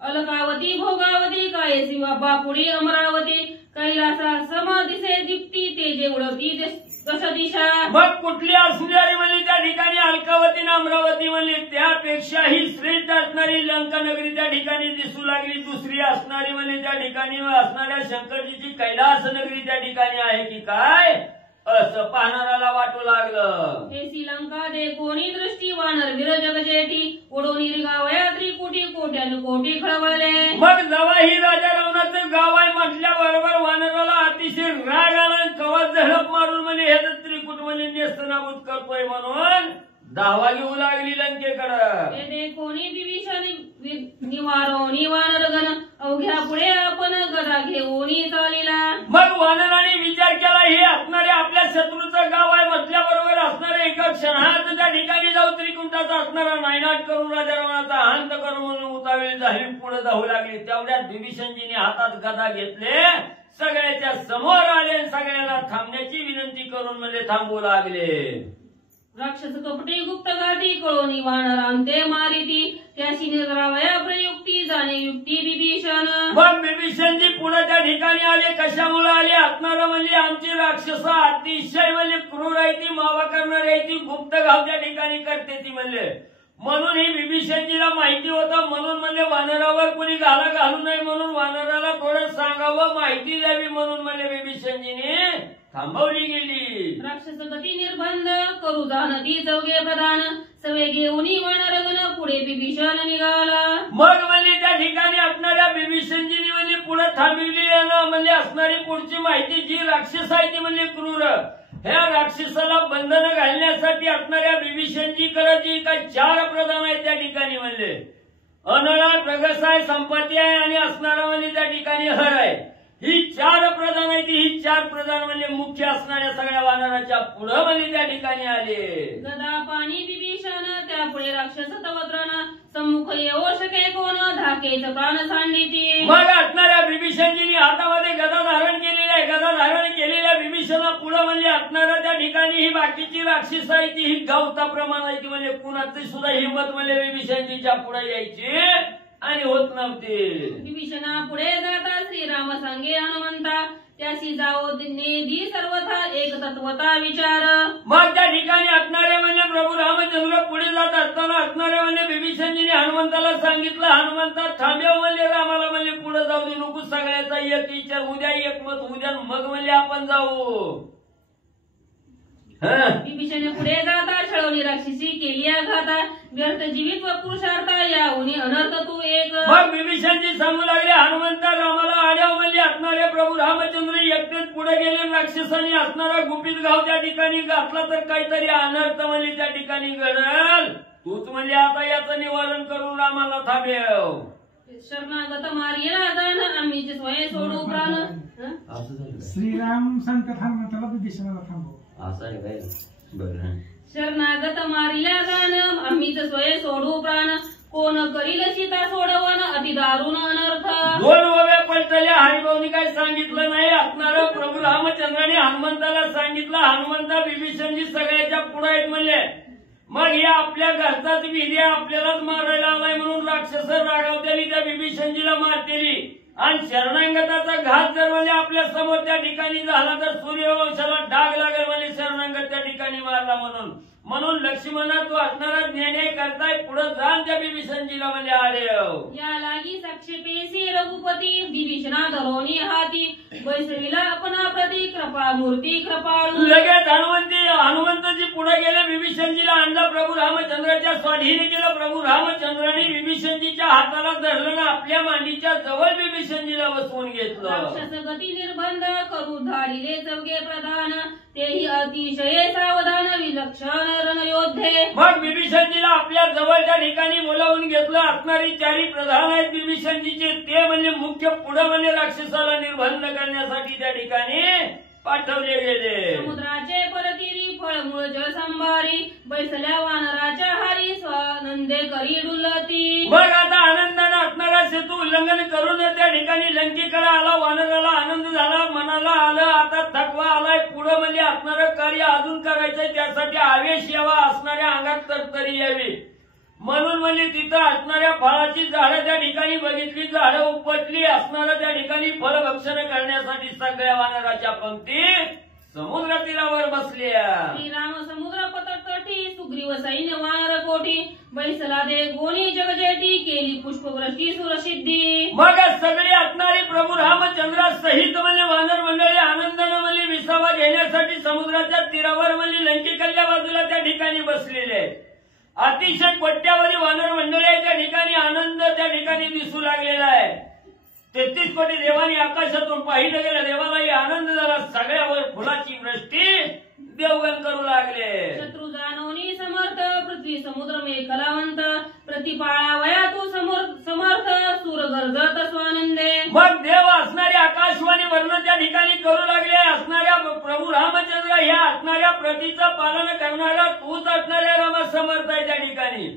अलकावती भोगावती काय शिवा बापुडी अमरावती कैलासा सम दिसे दीप्ती तेजे उडवती दश दिशा. मग कुठली असणारी म्हणजे त्या ठिकाणी अलकावती आणि अमरावती म्हणजे त्यापेक्षाही श्रेष्ठ असणारी लंका नगरी त्या ठिकाणी दिसू लागली. दुसरी असणारी म्हणजे त्या ठिकाणी असणाऱ्या शंकरजीची कैलास नगरी त्या ठिकाणी आहे की काय असं पाहणाऱ्याला वाटू लागलं. हे श्रीलंका दे कोणी दृष्टी वानर विरजग जेठी उडवणी गावया त्रिकोटी कोट्यानु कोटी खळवळले. मग जेव्हा ही राजा रावणाचं गाव आहे म्हटल्याबरोबर वानराला अतिशय राग आला. कवा झडप मारून म्हणजे हे त्रिकुट म्हणजे नेस्तनाबूत करतोय म्हणून धावा घेऊ लागली लंकेकडं. हे दे कोणी विभीषण निवारो निवानरगण अवघ्या पुढे आपण गदा घेऊन चालिला. मग वानराने विचार केला हे असणारे आपल्या शत्रूचं गाव आहे म्हटल्याबरोबर असणारे एका क्षणात त्या ठिकाणी जाऊ त्रिकुंटाचा असणारा नायनाट करून राजा रावणाचा अंत करून म्हणून उतावेळ झाली पुढे धावू लागली. तेवढ्यात विभीषणजीने हातात गदा घेतले, सगळ्याच्या समोर आले, सगळ्याला थांबण्याची विनंती करून म्हणजे थांबू लागले. राक्षस कपटी गुप्त गाठी कळोनी वानरांते मारिती त्याशी निर्ग्रावया प्रयुक्ती जाणे युक्ती विभीषण. मग विभीषणजी पुढे त्या ठिकाणी आले. कशामुळे आले असणार म्हणजे आमची राक्षस अतिशय म्हणजे क्रूर आहे ती, मावा करणारी आहे ती, गुप्त गाव त्या ठिकाणी करते ती म्हणले. म्हणून ही विभीषणजीला माहिती होतं. म्हणून म्हणजे वानरावर कोणी घाला घालू नये म्हणून वानराला थोडं सांगावं, माहिती द्यावी म्हणून म्हणजे विभीषणजीने थांबवली गेली. राक्षस गती निर्बंध करू जाणती चौघे प्रधान सवे घेऊन वानरगण पुढे विभीषण निघाला. मग म्हणजे त्या ठिकाणी असणाऱ्या विभीषणजीने म्हणजे पुढे थांबवली म्हणजे असणारी पुढची माहिती जी राक्षस आहे ती म्हणजे क्रूर. ह्या राक्षसाला बंधन घालण्यासाठी असणाऱ्या विभीषणजीकडे जी काही 4 प्रधान आहेत त्या ठिकाणी म्हणले अनळ आहे, प्रगस आहे, संपत्ती आहे आणि असणारा म्हणजे त्या ठिकाणी हर आहे. ही 4 प्रधान आहे ती. ही 4 प्रधान म्हणजे मुख्य असणाऱ्या सगळ्या वानराच्या पुढे म्हणजे त्या ठिकाणी आले. गदा पाणी विभीषण त्यापुढे राक्षस तवत्रण सम्मुख येऊ शके कोण धाकेच प्राण सांडिती. मग असणाऱ्या विभीषणजीने हातामध्ये गदा धारण केलेली आहे. गदा धारण केलेल्या विभीषणा पुढे म्हणजे असणाऱ्या त्या ठिकाणी ही बाकीची राक्षस आहे ती, ही गवताप्रमाणे आहे ती म्हणजे कुणाची सुद्धा हिंमत म्हणजे विभीषणजीच्या पुढे यायची आणि होत नव्हते. विभीषणा पुढे जाता श्रीराम सांगे हनुमंता त्याशी जाओ नेदी सर्वथा एक तत्वता विचार. मग त्या ठिकाणी असणारे म्हणजे प्रभू रामचंद्र पुढे जात असताना असणारे म्हणजे विभीषणजीने हनुमंताला सांगितलं, हनुमंता थांबव म्हणजे रामाला म्हणजे पुढे जाऊ दे नको, सगळ्याचा एक विचार, उद्या एकमत उद्या मग म्हणजे आपण जाऊ. विभीषण पुढे जाता छळवली राक्षसी केली आघाता, व्यर्थ जीवित व पुरुषार्था याहुनी अनर्थ तू एक. मग विभीषणजी सांगू लागले हनुमंता रामाला आड्याव म्हणजे असणारे प्रभू रामचंद्र एकटेच पुढे गेले, राक्षसांनी असणारा गुपित गाव त्या ठिकाणी घातला तर काहीतरी अनर्थ म्हणजे त्या ठिकाणी घडल, तूच म्हणजे आता याचं निवारण करून रामाला थांबेव. शरणागत मारी राधान आम्ही स्वयं सोडू प्राण. श्रीराम संकट हनुमंताला विभीषणाला थांबव असं आहे काय बरं. शरणागत मारिल्या जाण आम्हीच स्वयं सोडू प्राण, कोण करील सीता सोडवण अति दारुण अनर्थ. दोन ओव्या पलटल्या, हरिभाऊनी काय सांगितलं नाही. असणारं प्रभू रामचंद्राने हनुमंताला सांगितलं, हनुमंता विभीषणजी सगळ्याच्या पुढे आहेत म्हणले. मग हे आपल्या घरचाच विधी आपल्यालाच मारायला आलाय म्हणून राक्षस रागावतेली त्या विभीषणजीला मारतेली, आणि शरणांगताचा घात जर म्हणजे आपल्या समोर त्या ठिकाणी झाला तर सूर्यवंशाला डाग लागेल म्हणजे शरणांगत त्या ठिकाणी मारला म्हणून लक्ष्मणा तू असणारा ज्ञानी करताय पुढे जाण त्या विभीषणजीला म्हणजे आडेव. या लागी साक्षेपेसी रघुपती विभीषणा धरोनी हाती, बैसळीला आपणा प्रती कृपा मूर्ती कृपाळू. लगेच हनुमंतजी पुढे गेले, विभीषणजीला आणला, प्रभू रामचंद्राच्या स्वाधीन केलं. प्रभू रामचंद्राने विभीषणजीच्या हाताला धरलं ना आपल्या मांडीच्या जवळ विभीषणजीला बसवून घेतलं. राक्षस गती निर्बंध करू धाडिले चौघे प्रधान, तेही अतिशय सावधान विलक्षण रणयोद्धे. मग विभीषणजीला आपल्या जवळच्या ठिकाणी बोलावून घेतलं. असणारी चारी प्रधान आहेत विभीषणजीचे, ते म्हणजे मुख्य पुढे म्हणजे राक्षसाला निर्बंध करण्यासाठी त्या ठिकाणी पाठवले गेले. समुद्राचे परतीरी फळमूळ जल संभारी, बैसल्या वानराच्या हारी स्वानंदे करी डुलती. मग आता आनंदाने असणारा सेतू उल्लंघन करून त्या ठिकाणी लंकेकडे आला, वानराला आनंद झाला, मनाला आलं आता थकवा आलाय, पुढे म्हणजे असणारं कार्य अजून करायचंय, त्यासाठी आवेश यावा, असणाऱ्या अंगात तरतरी यावी म्हणून म्हणजे तिथं असणाऱ्या फळाची झाडं त्या ठिकाणी बघितली, झाडं उपटली, असणारं त्या ठिकाणी फलभक्षण करण्यासाठी सगळ्या वानराच्या पंक्ती समुद्र तीरावर बसल्या. श्रीराम समुद्र पतटी सुग्रीव सैन्य वानर कोटी, बैसला दे गोणी जगजेटी केली पुष्पवृष्टी सुरसिद्धी. मग सगळे असणारे प्रभू रामचंद्रा सहित म्हणजे वानर मंडळी आनंदानं म्हणजे विसावा घेण्यासाठी समुद्राच्या तीरावर म्हणजे लंकेकडल्या बाजूला त्या ठिकाणी बसलेले अतिशय कोट्यावधी वानर मंडळी आहे. त्या ठिकाणी आनंद त्या ठिकाणी दिसू लागलेला आहे. 33 कोटी देवानी आकाशातून पाहिलं गेलं, देवालाही आनंद झाला, सगळ्यावर फुलाची वृष्टी देवगण करू लागले. शत्रू जाणवनी समर्थ पृथ्वी समुद्र मेखलावंत, प्रतिपाळावया तू समर्थ सूर गरजत स्वानंदे. मग देव असणारे आकाशवाणी वर्ण त्या ठिकाणी करू लागले. असणाऱ्या प्रभू रामचंद्र ह्या असणाऱ्या प्रतीचं पालन करणारा तूच असणाऱ्या राम समर्थ आहे. त्या ठिकाणी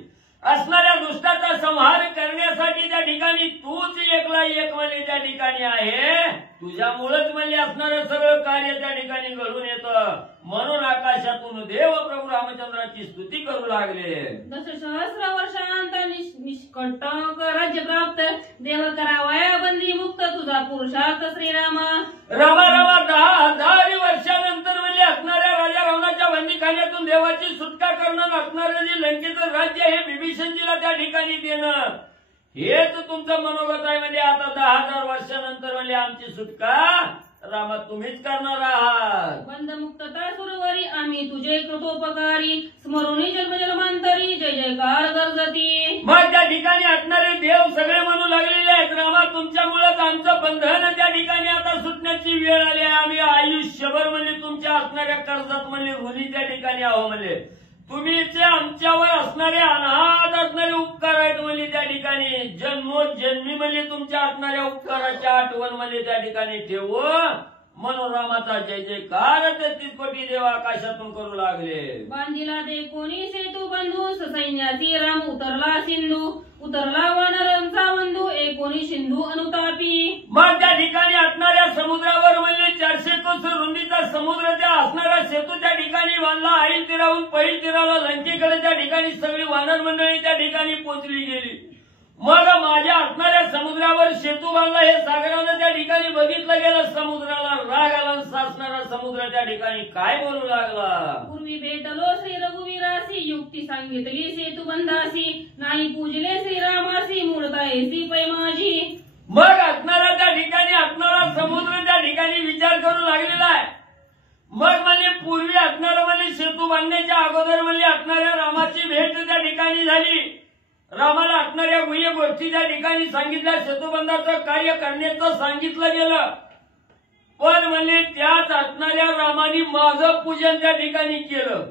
असणाऱ्या दुष्टाचा संहार करण्यासाठी त्या ठिकाणी तूच एकला एक म्हणजे त्या ठिकाणी आहे. तुझ्यामुळेच म्हणजे असणारं सगळं कार्य त्या ठिकाणी घडून येतं. म्हणून आकाशातून देव प्रभू रामचंद्राची स्तुती करू लागले. दशसहस्र वर्षांत निष्कंटक राज्य प्राप्त, देव करावया बंदी मुक्त तुझा पुरुषार्थ श्रीरामा. रामा 10,000 वर्षानंतर म्हणजे असणाऱ्या राजा रावणाच्या बंदीखान्यातून देवाची सुटका करणं, असणारं जे लंकेचं राज्य हे विभीषणजीला त्या ठिकाणी देणं, हेच तुमचं मनोगत आहे. म्हणजे आता 10,000 वर्षानंतर म्हणजे आमची सुटका रामा तुम्हीच करणार आहात. बंधमुक्तता सुरवरी आम्ही तुझे कृतोपकारी, स्मरुनी जन्मजन्मांतरी जय जयकार गरजती. मग त्या ठिकाणी असणारे देव सगळे म्हणू लागलेले आहेत, रामा तुमच्यामुळेच आमचं बंधन त्या ठिकाणी आता सुटण्याची वेळ आली आहे. आम्ही आयुष्यभर म्हणजे तुमच्या असणाऱ्या कर्जात म्हणजे ऋणी त्या ठिकाणी आहो. म्हणजे तुम्हीचे आमच्यावर असणारे अनाथ असणारे उपकार आहेत म्हणजे त्या ठिकाणी जन्मोजन्मी म्हणजे तुमच्या असणाऱ्या उपकाराच्या आठवण म्हणजे त्या ठिकाणी ठेवू. मनोरामाचा जय जयकार 33 कोटी देव आकाशातून करू लागले. बांधिला दे कोणी सेतू बंधू, सैन्याची राम उतरला सिंधू, उतरला वानरांचा बंधू एकोणी सिंधू अनुतापी. मग त्या ठिकाणी असणाऱ्या समुद्रावर म्हणजे 400 कोस रुंदीचा समुद्र त्या असणारा सेतू त्या ठिकाणी बांधला. आई तीराहून पहिल तीराला लंकेकडे त्या ठिकाणी सगळी वानर मंडळी त्या ठिकाणी पोहोचली गेली. मग माझ्या असणाऱ्या समुद्रावर सेतू बांधला. हे सागरानं त्या ठिकाणी बघितलं गेलं. समुद्राला राग आला. सासणारा समुद्र त्या ठिकाणी काय बोलू लागला. पूर्वी भेटलो श्री रघुवीरासी, युक्ती सांगितली सेतू बंधासी, नाही पूजले श्रीरामासी, मूळता येसी पै माझी. मग असणारा त्या ठिकाणी असणारा समुद्र त्या ठिकाणी विचार करू लागलेला आहे. मग म्हणजे पूर्वी असणारं म्हणजे सेतू बांधण्याच्या अगोदर म्हणजे असणाऱ्या रामाची भेट त्या ठिकाणी झाली. रामाला असणाऱ्या गुह्य गोष्टी त्या ठिकाणी सांगितल्या. सेतुबंधाचं कार्य करण्याचं सांगितलं गेलं. पण म्हणजे त्याच असणाऱ्या रामाने माझं पूजन त्या ठिकाणी केलं.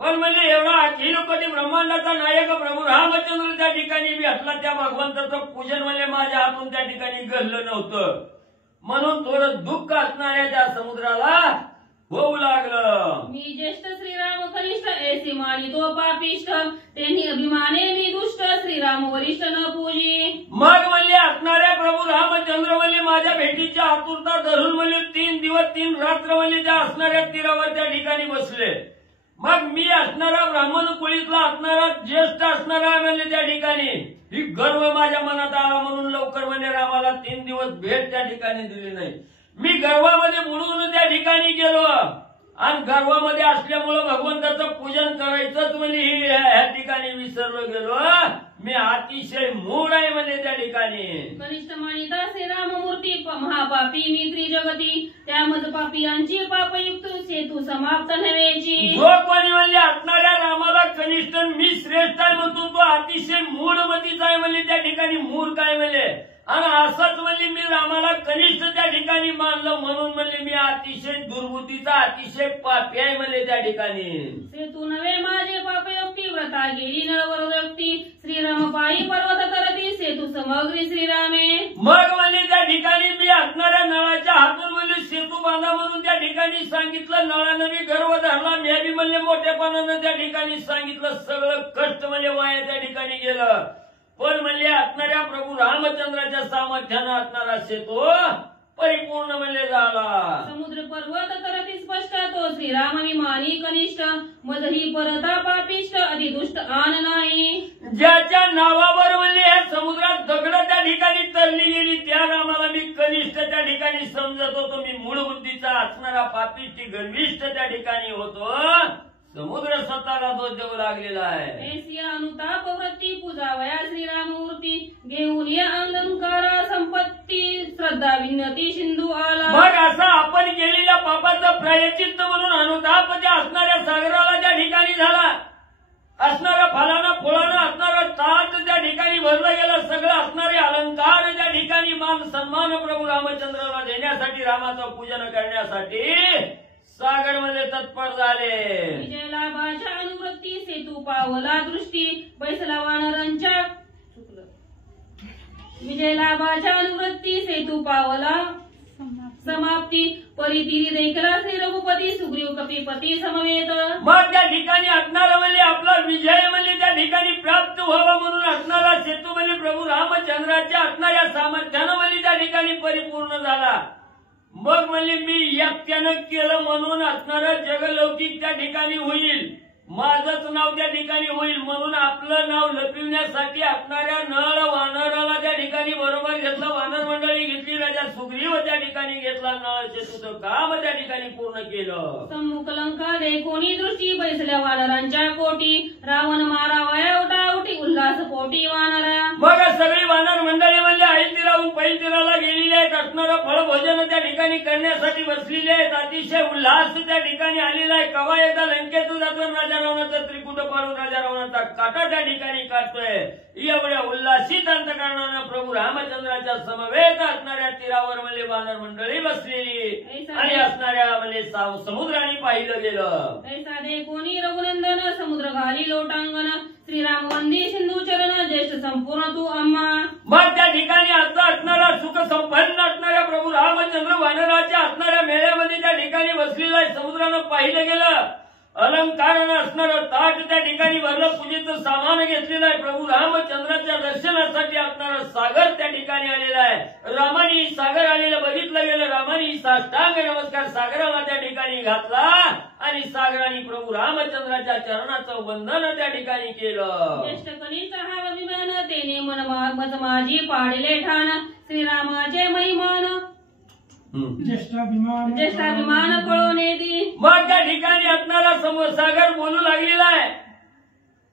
पण म्हणजे एवढा अखिल कोटी ब्रह्मांडाचा नायक प्रभू रामचंद्र त्या ठिकाणी बी असला. त्या भगवंताचं पूजन म्हणजे माझ्या हातून त्या ठिकाणी घडलं नव्हतं. म्हणून थोडं दुःख असणाऱ्या त्या समुद्राला होऊ लागलं. मी ज्येष्ठ श्रीराम कनिष्ठ ऐसी मानी तो पापिष्ट, त्यांनी अभिमाने मी दुष्ट, श्रीराम वरिष्ठ न पूजी. मग म्हणजे असणाऱ्या प्रभू रामचंद्र म्हणजे माझ्या भेटीच्या आतुरता धरून म्हणजे 3 दिवस 3 रात्र म्हणजे त्या असणाऱ्या तीरावर त्या ठिकाणी बसले. मग मी असणारा ब्राह्मण कुळीतला असणारा ज्येष्ठ असणारा म्हणजे त्या ठिकाणी ही गर्व माझ्या मनात आला. म्हणून लवकर म्हणजे रामाला 3 दिवस भेट त्या ठिकाणी दिली नाही. मी गर्वामध्ये बुडून त्या ठिकाणी गेलो आणि गर्वामध्ये असल्यामुळं भगवंताचं पूजन करायचंच म्हणजे ह्या ठिकाणी विसरलो गेलो. मी अतिशय मूळ आहे म्हणजे त्या ठिकाणी. कनिष्ठ मानिता श्रीराम मूर्ती महापापी मी त्रिजगती, त्यामध्ये पापियांची पापयुक्त सेतू समाप्त नव्हेची. जो कोणी म्हणजे असणाऱ्या रामाला कनिष्ठ मी श्रेष्ठ आहे म्हणतो तो अतिशय मूढमतीचा आहे म्हणजे त्या ठिकाणी मूर्ख आहे म्हणजे. आणि असंच म्हणजे मी रामाला कनिष्ठ त्या ठिकाणी मानलं म्हणून म्हणजे मी अतिशय दुर्बुद्धीचा अतिशय पापी आहे म्हणजे त्या ठिकाणी. सेतू नव्हे माझे पापयुक्ती, व्रता गेली नळवर व्यक्ती, श्रीराम पायी पर्वत करती, सेतू समग्री श्रीरामे. मग म्हणजे त्या ठिकाणी मी असणाऱ्या नळाच्या हातून म्हणजे सेतू बांधा म्हणून त्या ठिकाणी सांगितलं. नळानं मी गर्व धरला. मी बी म्हणजे मोठेपणानं त्या ठिकाणी सांगितलं. सगळं कष्ट म्हणजे वाया त्या ठिकाणी गेलं. पण म्हणजे असणाऱ्या प्रभू रामचंद्राच्या सामर्थ्यानं असणारा सेतू परिपूर्ण म्हणजे झाला. समुद्र पर्वत करती स्पष्ट, तो श्रीराम मानी कनिष्ठ, मजही परता पापिष्ट, अधिदुष्ट आन नाही. ज्याच्या नावावर म्हणजे या समुद्रात दगड त्या ठिकाणी तरली गेली त्या रामाला मी कनिष्ठ त्या ठिकाणी समजत होतो. मी मूळ बुद्धीचा असणारा पापिष्ट गर्विष्ठ त्या ठिकाणी होतो. समुद्र स्वतःला दोष देऊ लागलेला आहे. ऐसी अनुताप वृत्ती पूजावया श्रीराम मूर्ती, घेऊन या अलंकारा संपत्ती, श्रद्धा विनती सिंधू आला. मग असं आपण केलेल्या पापाचं प्रायश्चित्त म्हणून अनुताप त्या असणाऱ्या सागराला त्या ठिकाणी झाला. असणाऱ्या फलानं फुलानं असणारं ताट त्या ठिकाणी भरलं गेलं. सगळं असणारे अलंकार त्या ठिकाणी मान सन्मान प्रभू रामचंद्राला देण्यासाठी रामाचं पूजन करण्यासाठी सागरमध्ये तत्पर झाले. विजय लाभाच्या अनुवृत्ती सेतू पावला दृष्टी, बैसला वानरांच्या विजय लाभाच्या अनुवृत्ती सेतू पावला समाप्ती, परितिरी देखला श्री रघुपती, सुग्रीव कपिपती समवेत. मग त्या ठिकाणी असणारा म्हणजे आपला विजय म्हणजे त्या ठिकाणी प्राप्त व्हावा म्हणून असणारा सेतू म्हणजे प्रभू रामचंद्राच्या असणाऱ्या सामर्थ्यानं म्हणजे त्या ठिकाणी परिपूर्ण झाला. मग म्हणजे मी एकट्यानं केलं म्हणून असणारं जगलौकिक त्या ठिकाणी होईल. माझंच नाव त्या ठिकाणी होईल म्हणून आपलं नाव लपविण्यासाठी असणाऱ्या नळ वानराला त्या ठिकाणी बरोबर घेतलं. वानर मंडळी घेतली. राजा सुग्रीव त्या ठिकाणी घेतला. नळ सेतूचं काम त्या ठिकाणी पूर्ण केलं. सम्मुख लंका देखोनी दृष्टी, बैसल्या वानरांच्या कोटी, रावण मारावया उठाउटी, उल्हास पोटी वानरा. मग सगळी वानर मंडळी म्हणजे ऐतिराहून पैतिराला गेलेली आहेत. असणारं फळभोजन त्या ठिकाणी करण्यासाठी बसलेली आहेत. अतिशय उल्हास त्या ठिकाणी आलेला आहे. कवा एकदा लंकेतून जातो राजा रावणाचं त्रिकुट पाडून राजा रावणाचा काटा त्या ठिकाणी काढतोय. एवढ्या उल्हासित अंतकरणानं प्रभू रामचंद्राच्या समवेत असणाऱ्या तीरावर म्हणजे वानर मंडळी बसलेली आणि असणाऱ्या म्हणजे समुद्राने पाहिलं गेलं. ऐसा देखोनी रघुनंदन, समुद्र घाली लोटांगण, श्रीराम वंदी सिंधू चरण, ज्येष्ठ संपूर्ण तू आम्हा. मग त्या ठिकाणी आता असणारा सुख संपन्न असणाऱ्या प्रभू रामचंद्र वानराच्या असणाऱ्या मेळ्यामध्ये त्या ठिकाणी बसलेला आहे. समुद्रानं पाहिलं गेलं. अलंकारानं असणारं ताट त्या ठिकाणी भरलं. पूजेचं सामान घेतलेलं आहे. प्रभू रामचंद्राच्या दर्शनासाठी असणारा सागर त्या ठिकाणी आलेला आहे. रामाने सागर आलेलं बघितलं गेलं. रामाने साष्टांग नमस्कार सागराला त्या ठिकाणी घातला आणि सागराने प्रभू रामचंद्राच्या चरणाचं वंदन त्या ठिकाणी केलं. ज्येष्ठ कनिष्ठ हा अभिमान, ते तिने मज माझी पाडिले ठाण श्रीरामाचे महिमान ज्येष्ठाभिमान कळून येती. मग त्या ठिकाणी असणारा सागर बोलू लागलेला आहे.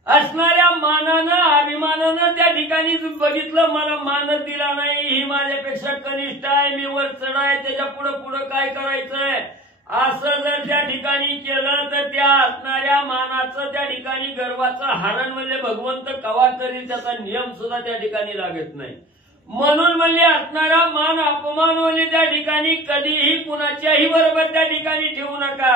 असणाऱ्या मानानं अभिमानानं त्या ठिकाणी बघितलं, मला मानच दिला नाही, ही माझ्यापेक्षा कनिष्ठ आहे, मी वर चढ आहे, त्याच्या पुढं काय करायचंय, असं जर त्या ठिकाणी केलं तर त्या असणाऱ्या मानाचं त्या ठिकाणी गर्वाचं हरण म्हणजे भगवंत कवा तरी त्याचा नियम सुद्धा त्या ठिकाणी लागत नाही. म्हणून म्हणजे असणारा मान अपमान म्हणजे त्या ठिकाणी कधीही कुणाच्याही बरोबर त्या ठिकाणी ठेवू नका.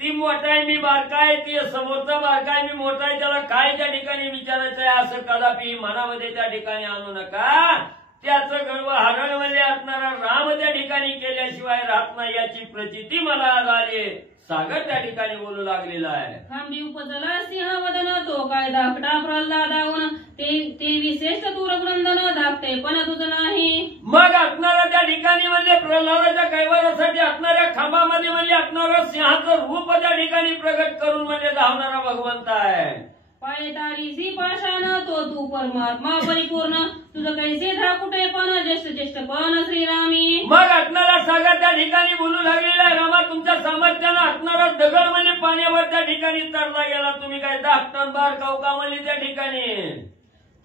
ती मोठा आहे मी बारका आहे, ती समोरचा बारका आहे मी मोठा आहे, त्याला काय त्या ठिकाणी विचारायचं आहे असं कदापि मनामध्ये त्या ठिकाणी आणू नका. त्याचं गर्व हरण म्हणजे असणारा राम त्या ठिकाणी केल्याशिवाय राहत नाही याची प्रचिती मला आज आली. सागर त्या ठिकाणी बोलू लागलेला आहे. खांबी उपजला सिंहवदन तो काय धाकटा प्रल्हादाहून ते विशेष दूरवृंदन धाकटे पण तुझं नाही. मग असणारा त्या ठिकाणी म्हणजे प्रल्हादाच्या कैवारासाठी असणाऱ्या खांबामध्ये म्हणजे असणारं सिंहाचं रूप त्या ठिकाणी प्रगट करून म्हणजे धावणारा भगवंत आहे. पाय तारीसी पाषाण तो तू परमात्मा परिपूर्ण तुझं कैसे धाकुटे पण ज्येष्ठ पण श्रीरामी. मग असणारा सागर त्या ठिकाणी बोलू लागलेला आहे. रामा तुमच्या सामर्थ्यानं असणारा दगड म्हणजे पाण्यावर त्या ठिकाणी तरला गेला, तुम्ही काय दाखटन बार कावका म्हणजे त्या ठिकाणी.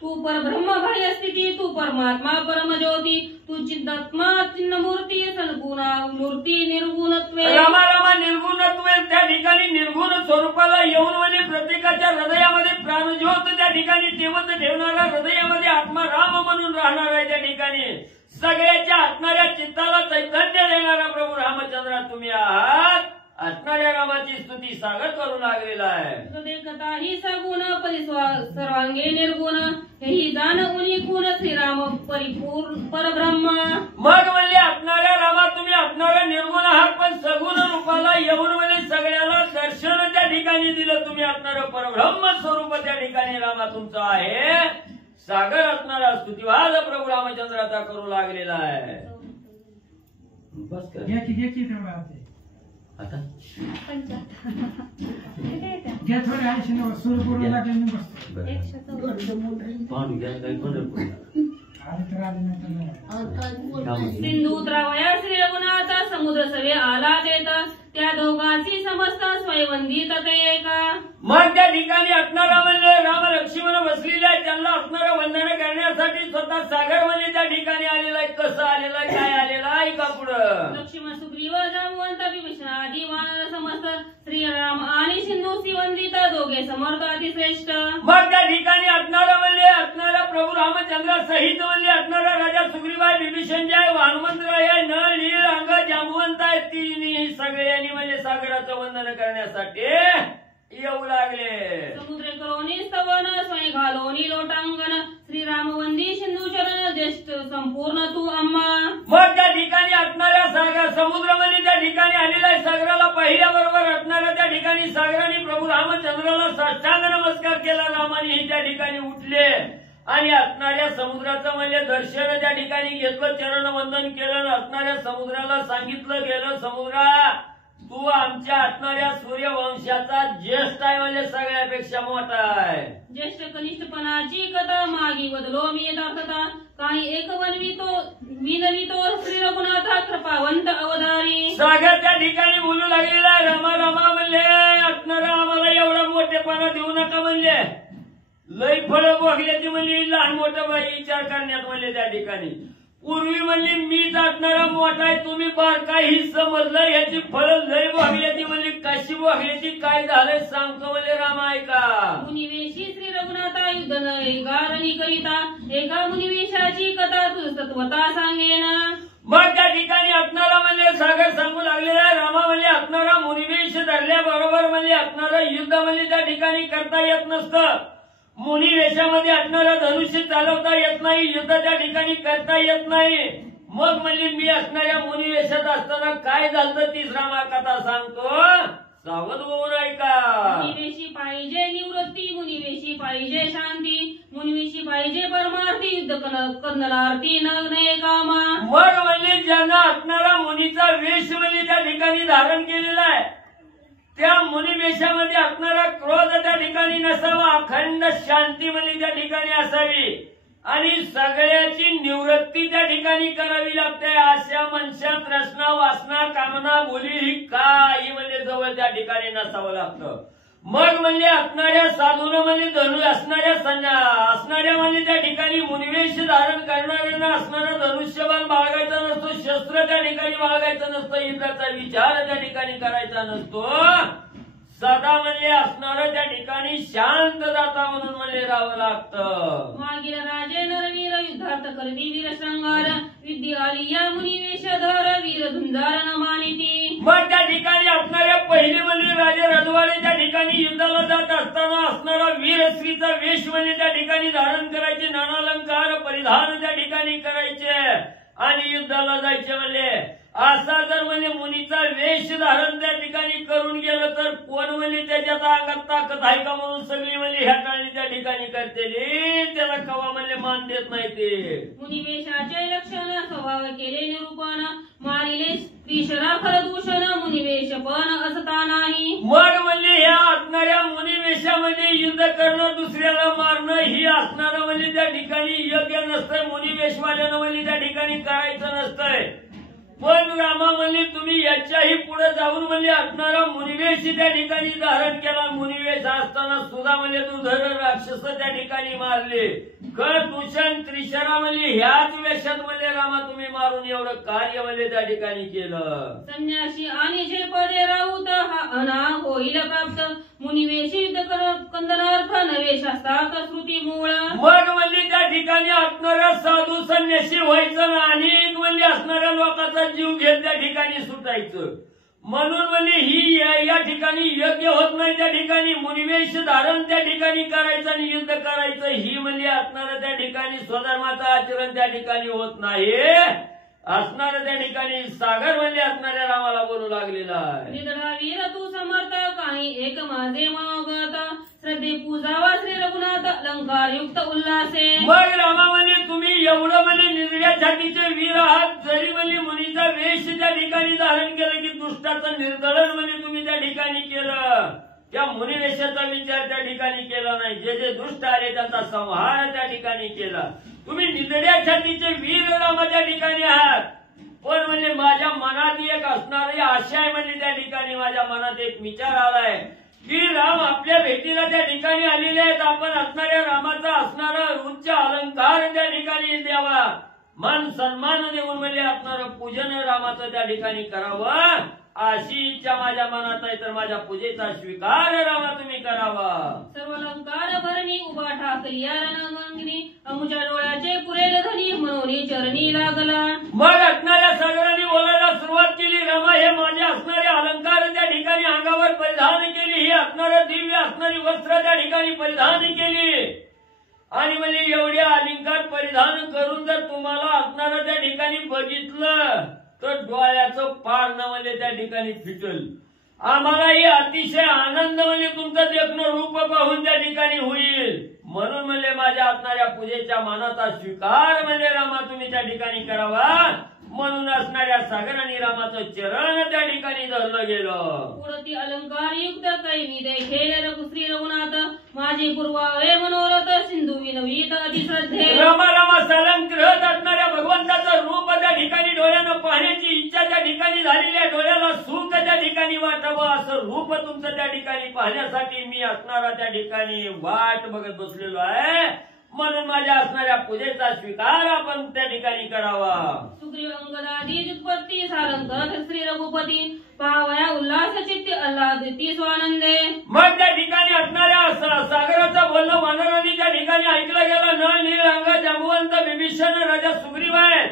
तू परब्रह्म बाह्य स्थिती तू परमात्मा परमज्योती तू चिदात्मा चिन्ह मूर्ती सद्गुणा मूर्ती निर्गुणत्वे. रामा निर्गुणत्व त्या ठिकाणी निर्गुण स्वरूपाला येऊन म्हणजे प्रत्येकाच्या हृदयामध्ये प्राणज्योत त्या ठिकाणी तेवत ठेवणारा, हृदयामध्ये आत्मा राम म्हणून राहणार आहे. त्या ठिकाणी सगळ्याच्या असणाऱ्या चित्ताला चैतन्य देणारा प्रभू रामचंद्र तुम्ही आहात. असणाऱ्या रामाची स्तुती सागर करू लागलेला आहे. देखताही सगुण सर्वांगे निर्गुण हेही जाण उनिकून श्रीराम परिपूर्ण परब्रह्म. मग म्हणजे असणाऱ्या रामा तुम्ही असणाऱ्या निर्गुण आहात, पण सगुण रूपाला येऊन म्हणजे सगळ्याला दर्शन त्या ठिकाणी दिलं. तुम्ही असणारं परब्रह्म स्वरूप त्या ठिकाणी रामा तुमचं आहे. सागर असणारा स्तुतिवाद प्रभू रामचंद्राचा करू लागलेला आहे. बस कर आता घ्या थोडे ऐंशी नव्वद सुरू लागले पाहून घ्या काही पंढरपूर सिंधू द्रावया श्री रघुनाथा समुद्र सवे आला देत त्या दोघांची समस्त स्वयंवंदित ते का. मग त्या ठिकाणी असणारा म्हणजे राम लक्ष्मण बसलेले आहे, त्यांना असणारं वंदन करण्यासाठी स्वतः सागर म्हणजे त्या ठिकाणी आलेला आहे. कसं आलेला आहे, काय आलेला आहे का पुढं. लक्ष्मण सुग्रीव जामवंत विभीषण आदी वानर समस्त श्रीराम आणि सिंधू शिवंदित दोघे समर्थ अतिश्रेष्ठ. मग त्या ठिकाणी असणारा म्हणजे असणारा प्रभू रामचंद्र सहित म्हणजे असणारा राजा सुग्रीव आहे, विभीषण जे आहे, हनुमंतराय आहे, नळ नीळ अंग जामवंत आहे. तिन्ही सगळ्यांनी म्हणजे सागराचं वंदन करण्यासाठी येऊ लागले. समुद्र करोनी स्तवन स्वय घालोनी लोटांगण श्रीराम वंदी सिंधू चरण ज्येष्ठ संपूर्ण तू अम्मा. मग त्या ठिकाणी असणाऱ्या सागर समुद्र म्हणजे त्या ठिकाणी आलेला आहे. सागराला पहिल्याबरोबर असणाऱ्या त्या ठिकाणी सागराने प्रभू रामचंद्राला साष्टांग नमस्कार केला. रामाने त्या ठिकाणी उठले आणि असणाऱ्या समुद्राचं म्हणजे दर्शन त्या ठिकाणी घेतलं, चरणवंदन केलं. असणाऱ्या समुद्राला सांगितलं गेलं, समुद्रा तू आमच्या असणाऱ्या सूर्यवंशाचा ज्येष्ठ आहे, म्हणजे सगळ्यापेक्षा मोठा आहे. ज्येष्ठ कनिष्ठपणाची कथा मागी बदलो मी यथार्थता काही एक विनवितो श्री रघुनाथा कृपावंत अवधारी. सागर त्या ठिकाणी बोलू लागलेला आहे. रमा म्हणले असणारा आम्हाला एवढा मोठेपणा देऊ नका, म्हणजे लई फळं बघल्याची म्हणजे लहान मोठं विचार करण्यात म्हणजे त्या ठिकाणी पूर्वी म्हणजे मीच असणारा मोठा आहे, तुम्ही बारका ही समजलं. याची फळं लई बघल्याची म्हणजे कशी बघल्याची काय झालंय सांगतो म्हणजे रामा ऐका. मुनिवेशी श्री रघुनाथा युद्ध गारणी करिता एका मुनिवेशाची कथा तू सत्वता सांगेन. मग त्या ठिकाणी असणारा म्हणजे सागर सांगू लागलेला आहे. रामा म्हणजे असणारा मुनिवेश धरल्याबरोबर म्हणजे असणारं युद्ध म्हणजे त्या ठिकाणी करता येत नसतं. मुनी वेशामध्ये असणारा धनुष्य चालवता येत नाही, युद्ध त्या ठिकाणी करता येत नाही. मग म्हणजे मी असणाऱ्या मुनी वेशात असताना काय झालं तीच रामा कथा सांगतो, सावध होऊन ऐका. मुनिवेशी पाहिजे निवृत्ती मुनिवेशी पाहिजे शांती मुनिवेशी पाहिजे परमार्थी युद्ध करणार्थी नग्ने कामा. मग म्हणजे ज्यांना असणारा मुनीचा वेश म्हणजे त्या ठिकाणी धारण केलेला आहे, त्या मुनिवेशामध्ये असणारा क्रोध त्या ठिकाणी नसावा, अखंड शांती म्हणजे त्या ठिकाणी असावी. आणि सगळ्याची निवृत्ती त्या ठिकाणी करावी लागते. आशा मनशा तृष्णा वासना कामना बोली ही काही म्हणजे जवळ त्या ठिकाणी नसावं लागतं. मग म्हणजे असणाऱ्या साधून म्हणजे धनु असणाऱ्या म्हणजे त्या ठिकाणी मुनिवेश धारण करणाऱ्यांना असणारा धनुष्यबाण बाळगायचा नसतो, शस्त्र त्या ठिकाणी बाळगायचं नसतं, युद्धाचा विचार त्या ठिकाणी करायचा नसतो. सदा म्हणजे असणारं त्या ठिकाणी शांतदाता म्हणून म्हणजे राहावं लागतं. मागील राजे नरवीर युद्धार्थ करवी वीर श्रंगार विद्या आलिया मुनिवेशधर वीर झुंजार न मानिती. मग त्या ठिकाणी असणाऱ्या पहिले म्हणजे राजे रजवाडे त्या ठिकाणी युद्धाला जात असताना असणारा वीर स्त्रीचा वेश म्हणजे त्या ठिकाणी धारण करायचे, नानालंकार परिधान त्या ठिकाणी करायचे आणि युद्धाला जायचे. म्हणजे असा जर म्हणजे मुनीचा वेश धारण त्या ठिकाणी करून गेलं तर कोण म्हणजे त्याच्या अंगात ताकद आहे का म्हणून सगळी म्हणजे ह्या काळी त्या ठिकाणी करते, त्याला कवा म्हणजे मान देत नाही. ते मुनिवेशाचे लक्षण स्वभाव केले निरूपण मारिले स्त्री शराफर दूषण मुनिवेश पण असता नाही. मग म्हणजे ह्या असणाऱ्या मुनिवेशामध्ये युद्ध करणं दुसऱ्याला मारणं ही असणारं म्हणजे त्या ठिकाणी योग्य नसतंय. मुनिवेशवाल्यानं म्हणजे त्या ठिकाणी करायचं नसतंय. पण रामा म्हणजे तुम्ही याच्याही पुढे जाऊन म्हणजे असणारा मुनिवेश त्या ठिकाणी धारण केला. मुनिवेश असताना सुद्धा म्हणजे दुधर राक्षस त्या ठिकाणी मारले. दूषण त्रिशरा म्हणजे ह्याच वेशात म्हणजे रामा तुम्ही मारून एवढं कार्य म्हणजे त्या ठिकाणी केलं. संन्यासी आणि जे पदे राऊत हा अना होईल प्राप्त मुनिवेशी कंदनार्थ नवे शास्त्रात श्रुती मूळ. मग म्हणजे त्या ठिकाणी असणारा साधू संन्यासी व्हायचं आणि म्हणजे असणाऱ्या लोकांचा जीव घेत त्या ठिकाणी सुटायचं. म्हणून म्हणजे ही या ठिकाणी योग्य होत नाही. त्या ठिकाणी मुनिवेश धारण त्या ठिकाणी करायचं आणि युद्ध करायचं ही म्हणजे असणारं त्या ठिकाणी स्वधर्माचं आचरण त्या ठिकाणी होत नाही. असणारं त्या ठिकाणी सागर म्हणजे असणाऱ्या रामाला बोलू लागलेला आहे. निधडा वीर तू समर्थ काही एक माझे मनोगत श्रद्धे पूजावा श्री रघुनाथ अलंकार युक्त उल्हासे. मग रामा म्हणजे तुम्ही एवढं म्हणजे निर्या छातीचे वीर आहात, जरी म्हणजे मुनीचा वेश त्या ठिकाणी धारण केलं की दुष्टाचं निर्दलन म्हणजे तुम्ही त्या ठिकाणी केलं. त्या मुनिवेशाचा विचार त्या ठिकाणी केला नाही. जे जे दुष्ट आले त्यांचा संहार त्या ठिकाणी केला. तुम्ही निधड्या छातीचे वीर रामा त्या ठिकाणी आहात. पण म्हणजे माझ्या मनात एक असणारी आशा आहे. म्हणजे त्या ठिकाणी माझ्या मनात एक विचार आलाय की राम आपल्या भेटीला त्या ठिकाणी आलेले आहेत. आपण असणाऱ्या रामाचा असणारा उच्च अलंकार त्या ठिकाणी द्यावा, मान सन्मान देऊन म्हणजे असणारं पूजन रामाचं त्या ठिकाणी करावं अशी इच्छा माझ्या मनात आहे. तर माझ्या पूजेचा स्वीकार रामा तुम्ही करावा. सर्व अलंकार भरणी उभा ठाकलिया रणगंगनी अमुच्या डोळ्याचे पुरेल धनी मनोनी चरणी लागला. मग असणाऱ्या सागराने बोलायला सुरुवात केली. रामा हे माझे असणारे अलंकार त्या ठिकाणी अंगावर परिधान केली, ही असणारं दिव्य असणारी वस्त्र त्या ठिकाणी परिधान केली आणि म्हणजे एवढे अलंकार परिधान करून जर तुम्हाला असणारं त्या ठिकाणी बघितलं तर डोळ्याचं पारणं म्हणजे त्या ठिकाणी फिटल. आम्हालाही अतिशय आनंद म्हणजे तुमचं देखणं रूप पाहून त्या ठिकाणी होईल. म्हणून म्हणजे माझ्या असणाऱ्या पूजेच्या मानाचा स्वीकार म्हणजे रामा तुम्ही त्या ठिकाणी करावा. म्हणून असणाऱ्या सागराने रामाचं चरण त्या ठिकाणी धरलं गेलं. पुढती अलंकार युक्त कैमी देखील श्री रघुनाथ माझे पूर्वावे मनोरथ सिंधू विनवीत अतिश्रद्धे. रामा रामा सालंकृत असणाऱ्या भगवंताचं रूप त्या ठिकाणी डोळ्यानं पाहण्याची इच्छा त्या ठिकाणी झालेली आहे. डोळ्याला सुख त्या ठिकाणी वाटावं असं रूप तुमचं त्या ठिकाणी पाहण्यासाठी मी असणारा त्या ठिकाणी वाट बघत बसलेलो आहे. म्हणून माझ्या असणाऱ्या पूजेचा स्वीकार आपण त्या ठिकाणी करावा. सुग्रीव अंगदादी उत्पत्ती सालंकर श्री रघुपती पावया उल्हास चित्त अल्लादिती स्वानंदे. मग त्या ठिकाणी असणाऱ्या सागराचं बोलणं वानरांनी त्या ठिकाणी ऐकलं गेलं. नळ नील अंग जांबुवंत विभीषण राजा सुग्रीव आहेत.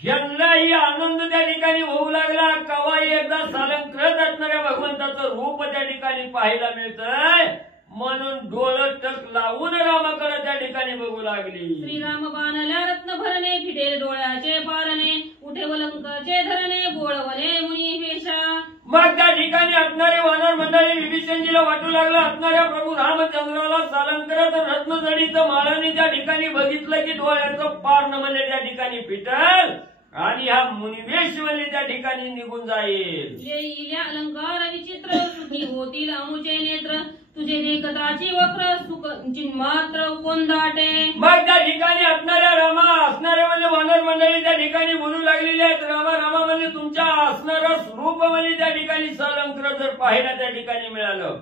यांनाही आनंद त्या ठिकाणी होऊ लागला. कवाई एकदा सालंकृत असणाऱ्या भगवंताचं रूप त्या ठिकाणी पाहायला मिळतंय. म्हणून डोळं टक लावून रामाकडे त्या ठिकाणी बघू लागली. श्रीराम बाणल्या रत्न भरणे फिटेल डोळ्याचे पारणे उठे वलंकाचे धरणे बोळवले मुनी पेशा. मग त्या ठिकाणी असणारे वानर मंडळी विभीषणजीला वाटू लागलं. असणाऱ्या प्रभू रामचंद्राला सालंकृत रत्नजडीचं माळाने त्या ठिकाणी बघितलं की डोळ्याचं पारणं म्हणजे त्या ठिकाणी फिटल आणि हा मुनिवेश म्हणजे त्या ठिकाणी निघून जाईल. येईल अलंकार विचित्र सुखी होतील अमुचे नेत्र तुझे देखताची वक्र सुख चिन्मात्र कोण दाटे. मग त्या ठिकाणी असणारे त्या ठिकाणी सालंकृत जर पाहायला त्या ठिकाणी मिळालं,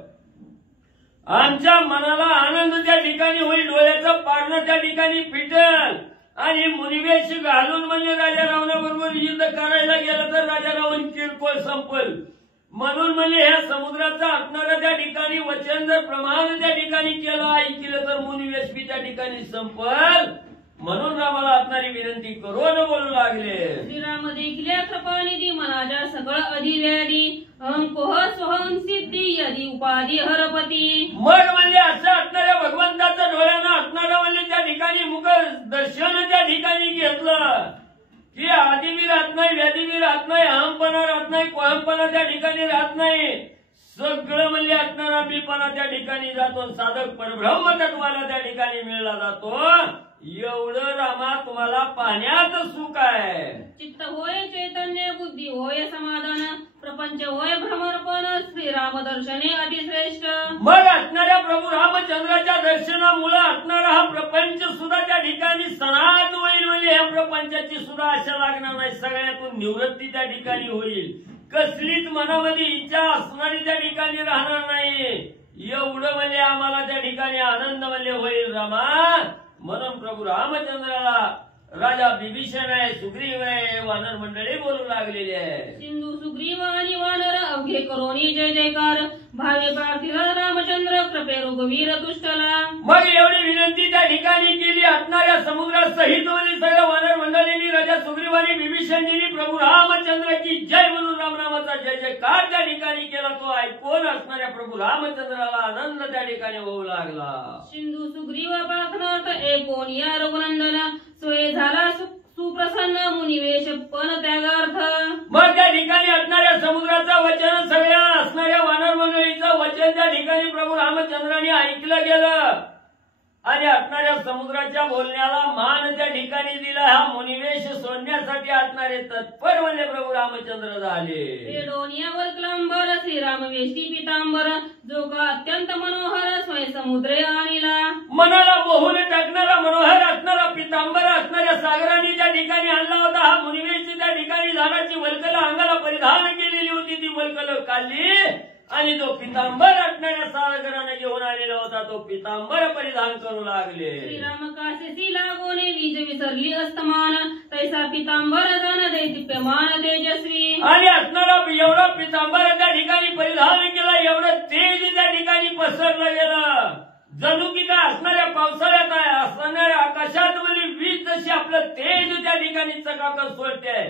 आमच्या मनाला आनंद त्या ठिकाणी होईल, डोळ्याचं पारणं त्या ठिकाणी फिटेल आणि मुनिवेश घालून म्हणजे राजा रावणाबरोबर युद्ध करायला गेलं तर राजा रावण किरकोळ संपल. म्हणून म्हणजे ह्या समुद्राचा असणाऱ्या त्या ठिकाणी वचन जर प्रमाण त्या ठिकाणी केलं ऐकलं तर मुनिवेश बी त्या ठिकाणी संपल. म्हणून रामाला असणारी विनंती करून बोलू लागले. श्रीराम देखील कृपानिधी मनाच्या सगळ अधिव्याधी अंकोह सोहम सिद्धी यदी उपाधी हरपती. मग म्हणजे असं असणाऱ्या भगवंताचं डोळ्यानं असणारं म्हणजे त्या ठिकाणी मुख दर्शन त्या ठिकाणी घेतलं की आधी बी राहत नाही, व्याधी बी राहत नाही, अहमपणा राहत नाही, कोहमपणा त्या ठिकाणी राहत नाही. सगळं म्हणजे असणारा मीपणा त्या ठिकाणी जातो. साधक परब्रह्म तत्वाला त्या ठिकाणी मिळला जातो. एवढं रामा तुम्हाला पाण्यात सुख आहे. चित्त होय चैतन्य, बुद्धी होय समाधान, प्रपंच होय भ्रमरपण, श्रीराम दर्शने अतिश्रेष्ठ. मग असणाऱ्या प्रभू रामचंद्राच्या दर्शनामुळे असणारा हा प्रपंच सुद्धा त्या ठिकाणी सनात होईल. म्हणजे या प्रपंचाची सुद्धा आशा लागणार नाही, सगळ्यातून निवृत्ती त्या ठिकाणी होईल. कसलीच मनामध्ये इच्छा असणारी त्या ठिकाणी राहणार नाही. एवढं म्हणजे आम्हाला त्या ठिकाणी आनंद म्हणजे होईल रामा. म्हणून प्रभू रामचंद्राला राजा बिभीषण आहे, सुग्रीव आहे, वानर मंडळी बोलू लागलेली आहे. सिंधू सुग्रीव आणि वानर अवघे करोनी जय जयकार, भावे प्रार्थिल रामचंद्र कृपे रघुवीर तुष्टला. मग एवढी विनंती त्या ठिकाणी केली. असणाऱ्या समुद्रासहित सगळ्या वानर मंडळींनी राजा सुग्रीवानी बिभीषणजींनी प्रभू रामचंद्राची जय म्हणून रामनामाचा जय जयकार त्या ठिकाणी केला. तो ऐकून असणाऱ्या प्रभू रामचंद्राला आनंद त्या ठिकाणी होऊ लागला. सिंधू सुग्रीव प्रार्थनार्थ एकोनिया रघुनंदन, सोय झाला सुप्रसन्न मुनिवेश पण त्यागार्थ. मग त्या ठिकाणी असणाऱ्या समुद्राचं वचन, सगळ्या असणाऱ्या वानर मंडळीचं वचन त्या ठिकाणी प्रभू रामचंद्राने ऐकलं गेलं आणि असणाऱ्या समुद्राच्या बोलण्याला मान त्या ठिकाणी दिला. हा मुनिवेश सोडण्यासाठी असणारे तत्पर म्हणजे प्रभू रामचंद्र झाले. डोनियावर क्लंबर श्रीराम वेष्टी पितांबर, जो का अत्यंत मनोहर स्वय समुद्रे आणिला. मनाला मोहून टाकणारा मनोहर असणारा पितांबर असणाऱ्या सागराने त्या ठिकाणी आणला होता. हा मुनिवेश त्या ठिकाणी झाडाची वल्कलं अंगाला परिधान केलेली होती, ती वल्कलं काढली आणि जो पितांबर असणाऱ्या सागराने घेऊन आलेला होता तो पितांबर परिधान करू लागले. श्रीराम कासेसी लागोने वीज विसरली अस्तमान, तैसा पितांबर जाण दे दिप्यमान तेजस्वी. आणि असणारा एवढा पितांबर त्या ठिकाणी परिधान केला, एवढं तेज त्या ठिकाणी पसरलं गेलं. जणू की काय असणाऱ्या पावसाळ्यात आहे, असणाऱ्या आकाशात मध्ये वीज जशी आपलं तेज त्या ठिकाणी चकाकत सोडते,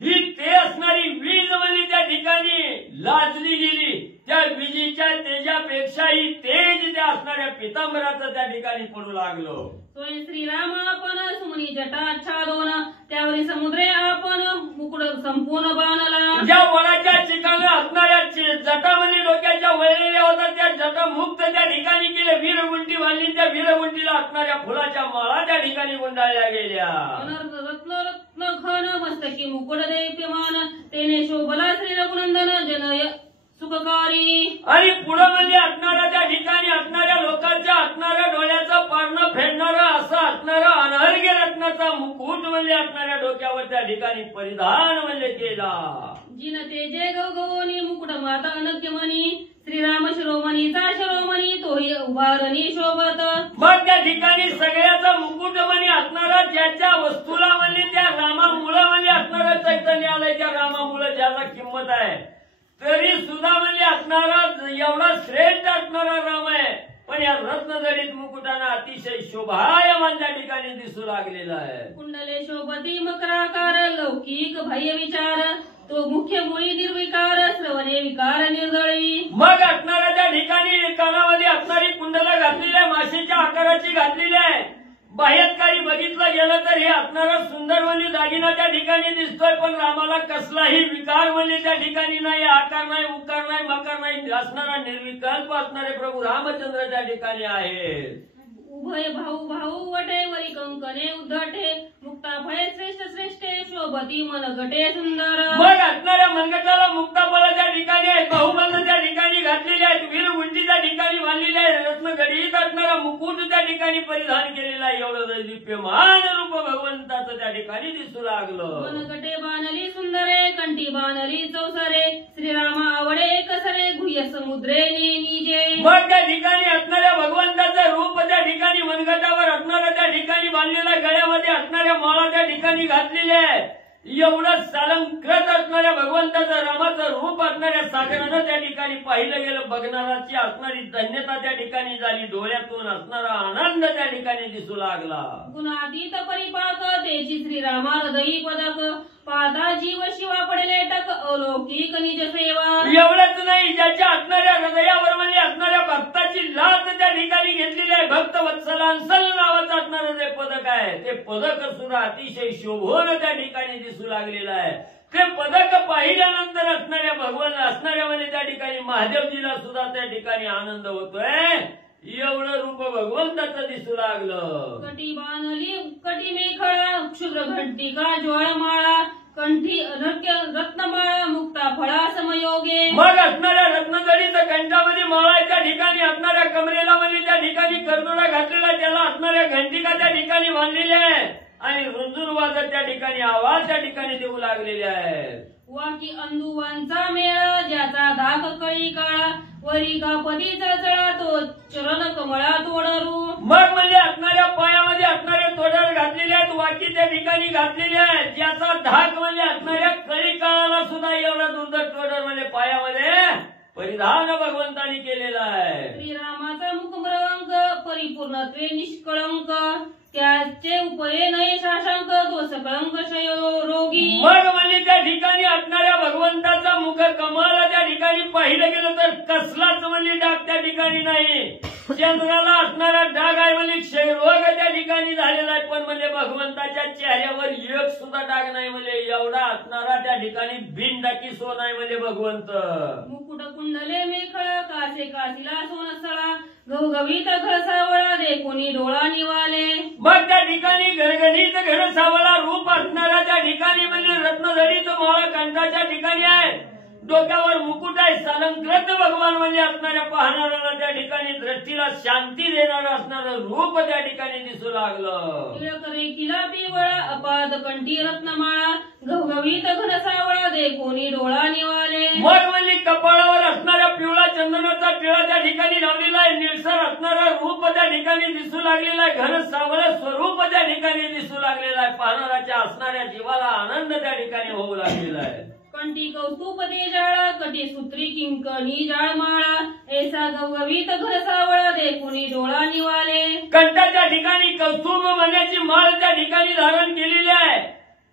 ही ते असणारी वीज म्हणजे त्या ठिकाणी लाजली गेली. त्या विजेच्या तेजापेक्षाही तेज त्या असणाऱ्या पितांबराचं त्या ठिकाणी पडू लागलो. स्वयं श्रीराम आपण सुमनी जटाच्छादोन, त्यावरी समुद्रे आपण मुकुड संपूर्ण बाणला. ज्या वनाच्या ठिकाणी असणाऱ्या जटामध्ये डोक्याच्या वळलेल्या होत्या त्या जटा मुक्त त्या ठिकाणी गेले. वीरगुंटी बांधली, त्या वीरगुंटीला असणाऱ्या फुलाच्या माळा त्या ठिकाणी गुंडाळल्या गेल्या. रत्न रत्न घन मस्तकी मुकुड देप्यमान, तेने शोभला श्री रघुनंदन जनय सुखकारी. आणि पुढे म्हणजे असणाऱ्या त्या ठिकाणी असणाऱ्या लोकांच्या असणाऱ्या डोळ्याचं पारणं फेडणारं असं असणारं अनहर्ग्य रत्नाचा मुकुट म्हणजे असणाऱ्या डोक्यावर त्या ठिकाणी परिधान म्हणजे केला. जिन तेजे गवगवनी मुकुट माता अनग्यमणी, श्रीराम शिरोमणीचा शिरोमणी तोही उभारणी शोभत. मग त्या ठिकाणी सगळ्याचा मुकुट म्हणजे असणारा ज्याच्या वस्तूला म्हणजे त्या रामामुळं म्हणजे असणारं चैतन्य आलंय, त्या रामामुळं ज्याला किंमत आहे, तरी सुद्धा म्हणजे असणारा एवढा श्रेष्ठ असणारा राम आहे. पण या रत्नजडित मुकुटानं अतिशय शोभायमान त्या ठिकाणी दिसू लागलेला आहे. कुंडले शोभती मकराकार, लौकिक भय विचार, तो मुख्य मुळी निर्विकार, श्रवणे विकार निर्दळी. मग असणाऱ्या त्या ठिकाणी कानामध्ये असणारी कुंडला घातलेली आहे, माशीच्या आकाराची घातलेली आहे. बाह्यात काही बघितलं गेलं तर हे असणारा सुंदर म्हणजे दागिना त्या ठिकाणी दिसतोय, पण रामाला कसलाही विकार म्हणजे त्या ठिकाणी नाही, आकार नाही, उकार नाही, मकार नाही, असणारा निर्विकल्प असणारे प्रभू रामचंद्र त्या ठिकाणी आहे. उभय भाऊ भाऊ वटे वरी कंकणे उद्धटे, मुक्ता फळे श्रेष्ठ श्रेष्ठे शोभती मनगटे सुंदर. मग असणाऱ्या मनगटाला मुक्ताफळ त्या ठिकाणी आहे, बहुबंध त्या ठिकाणी घातलेले आहेत, वीरगुंटी त्या ठिकाणी बांधलेली आहे, रत्नगडीत असणारा मुकुट त्या ठिकाणी परिधान केलेला आहे. एवढं दिव्यमान रूप भगवंताचं त्या ठिकाणी दिसू लागलं. मनगटे बाणली सुंदरे कंठी बाणली चौसरे श्रीरामा आवडे कसरे गुह्य समुद्रे निजे. मग त्या ठिकाणी असणाऱ्या भगवंताचं रूप त्या ठिकाणी मनगटावर असणाऱ्या त्या ठिकाणी बांधलेल्या गळ्यामध्ये असणाऱ्या माळा त्या ठिकाणी घातलेल्या आहेत. एवढं सालंकृत असणाऱ्या भगवंताचं रामाचं रूप असणाऱ्या सागरानं त्या ठिकाणी पाहिलं गेलं. बघणाराची असणारी धन्यता त्या ठिकाणी झाली, डोळ्यातून असणारा आनंद त्या ठिकाणी दिसू लागला. गुणातीत परिपाक तेची श्रीरामा हृदयी पदक पाहता जीव शिवा पडले टक अलौकिक निज सेवा. एवढंच नाही, ज्याच्या असणाऱ्या हृदयावर म्हणजे असणाऱ्या भक्ताची लात त्या ठिकाणी घेतलेली आहे. भक्त वत्सलांसल नावाचं असणारं जे पदक आहे, ते पदक सुद्धा अतिशय शोभून त्या ठिकाणी दिसू लागलेलं आहे. ते पदक पाहिल्यानंतर असणाऱ्या भगवान असणाऱ्या म्हणजे त्या ठिकाणी महादेवजीला सुद्धा त्या ठिकाणी आनंद होतोय. एवढं रूप भगवंताचं दिसू लागलं. कटी बाणली कटी मेखळा क्षुद्र घंटिका ज्वाळमाळा कंठी अनर्क्य रत्नमाळा मुक्ता फळा समयोगे. मग असणाऱ्या रत्नजडीचं कंठामध्ये माळा त्या ठिकाणी असणाऱ्या कमरेला म्हणजे त्या ठिकाणी करदोडा घातलेला, त्याला असणाऱ्या घंटिका त्या ठिकाणी बांधलेल्या आहे आणि रुंजून वाजत त्या ठिकाणी आवाज त्या ठिकाणी देऊ लागलेले आहेत. वाकी अंदुवांचा मेळा ज्याचा दाग कळी काळा वरी कापतीचा चळा तो चरण कमळा तोडरू. मग म्हणजे असणाऱ्या पायामध्ये असणारे तोडर घातलेले आहेत, वाकी त्या ठिकाणी घातलेले आहेत, ज्याचा धाक म्हणजे असणाऱ्या कळी काळाला सुद्धा एवढा दुर्धर तोडर म्हणजे पायामध्ये परिधान भगवंतानी केलेला आहे. श्रीरामाचा मुखमृंग परिपूर्णत्वे निष्कळंक त्याचे उपये नये शाशांक तो सकळंक रोगी. मग म्हणजे त्या ठिकाणी असणाऱ्या भगवंताचा मुख कमळ त्या ठिकाणी पाहिलं गेलं तर कसलाच म्हणजे डाग त्या ठिकाणी नाही. चंद्राला असणारा डाग आहे म्हणजे क्षयरोग त्या ठिकाणी झालेला आहे, पण म्हणजे भगवंताच्या चेहऱ्यावर एक सुद्धा डाग नाही. म्हणजे एवढा असणारा त्या ठिकाणी बिनडाकी सोन आहे म्हणजे भगवंत. मुकुट कुंडले मेखळा कासे काशीला सोनसळा गवगवीत घसावळा रे कोणी डोळा निवाले. मग त्या ठिकाणी घरगणित घर सावळा रूप असणारा त्या ठिकाणी म्हणजे रत्नजडीत माळा कंठाच्या ठिकाणी आहे, डोक्यावर मुकुट आहे. सालंकृत भगवान म्हणजे असणाऱ्या पाहणाऱ्याला त्या ठिकाणी दृष्टीला शांती देणारं असणारं रूप त्या ठिकाणी दिसू लागलं. टिळकरे किला पिवळा अपाद कंठी रत्नमाळा गवगवीत घनसावळा दे कोणी डोळा निवाले. मग म्हणजे कपाळावर असणाऱ्या पिवळा चंदनाचा टिळा त्या ठिकाणी लावलेला आहे, निळसर असणारा रूप त्या ठिकाणी दिसू लागलेला आहे, घन सावळ स्वरूप त्या ठिकाणी दिसू लागलेला आहे. पाहणाऱ्याच्या असणाऱ्या जीवाला आनंद त्या ठिकाणी होऊ लागलेला आहे. कंठी कौस्तुभ जाळा कटी सूत्री किंकणी जाळमाळा ऐसा गवगवीत घनसावळा दे कोणी डोळा निवाले. कंठाच्या ठिकाणी कौस्तुभ मनाची माळ त्या ठिकाणी धारण केलेली आहे.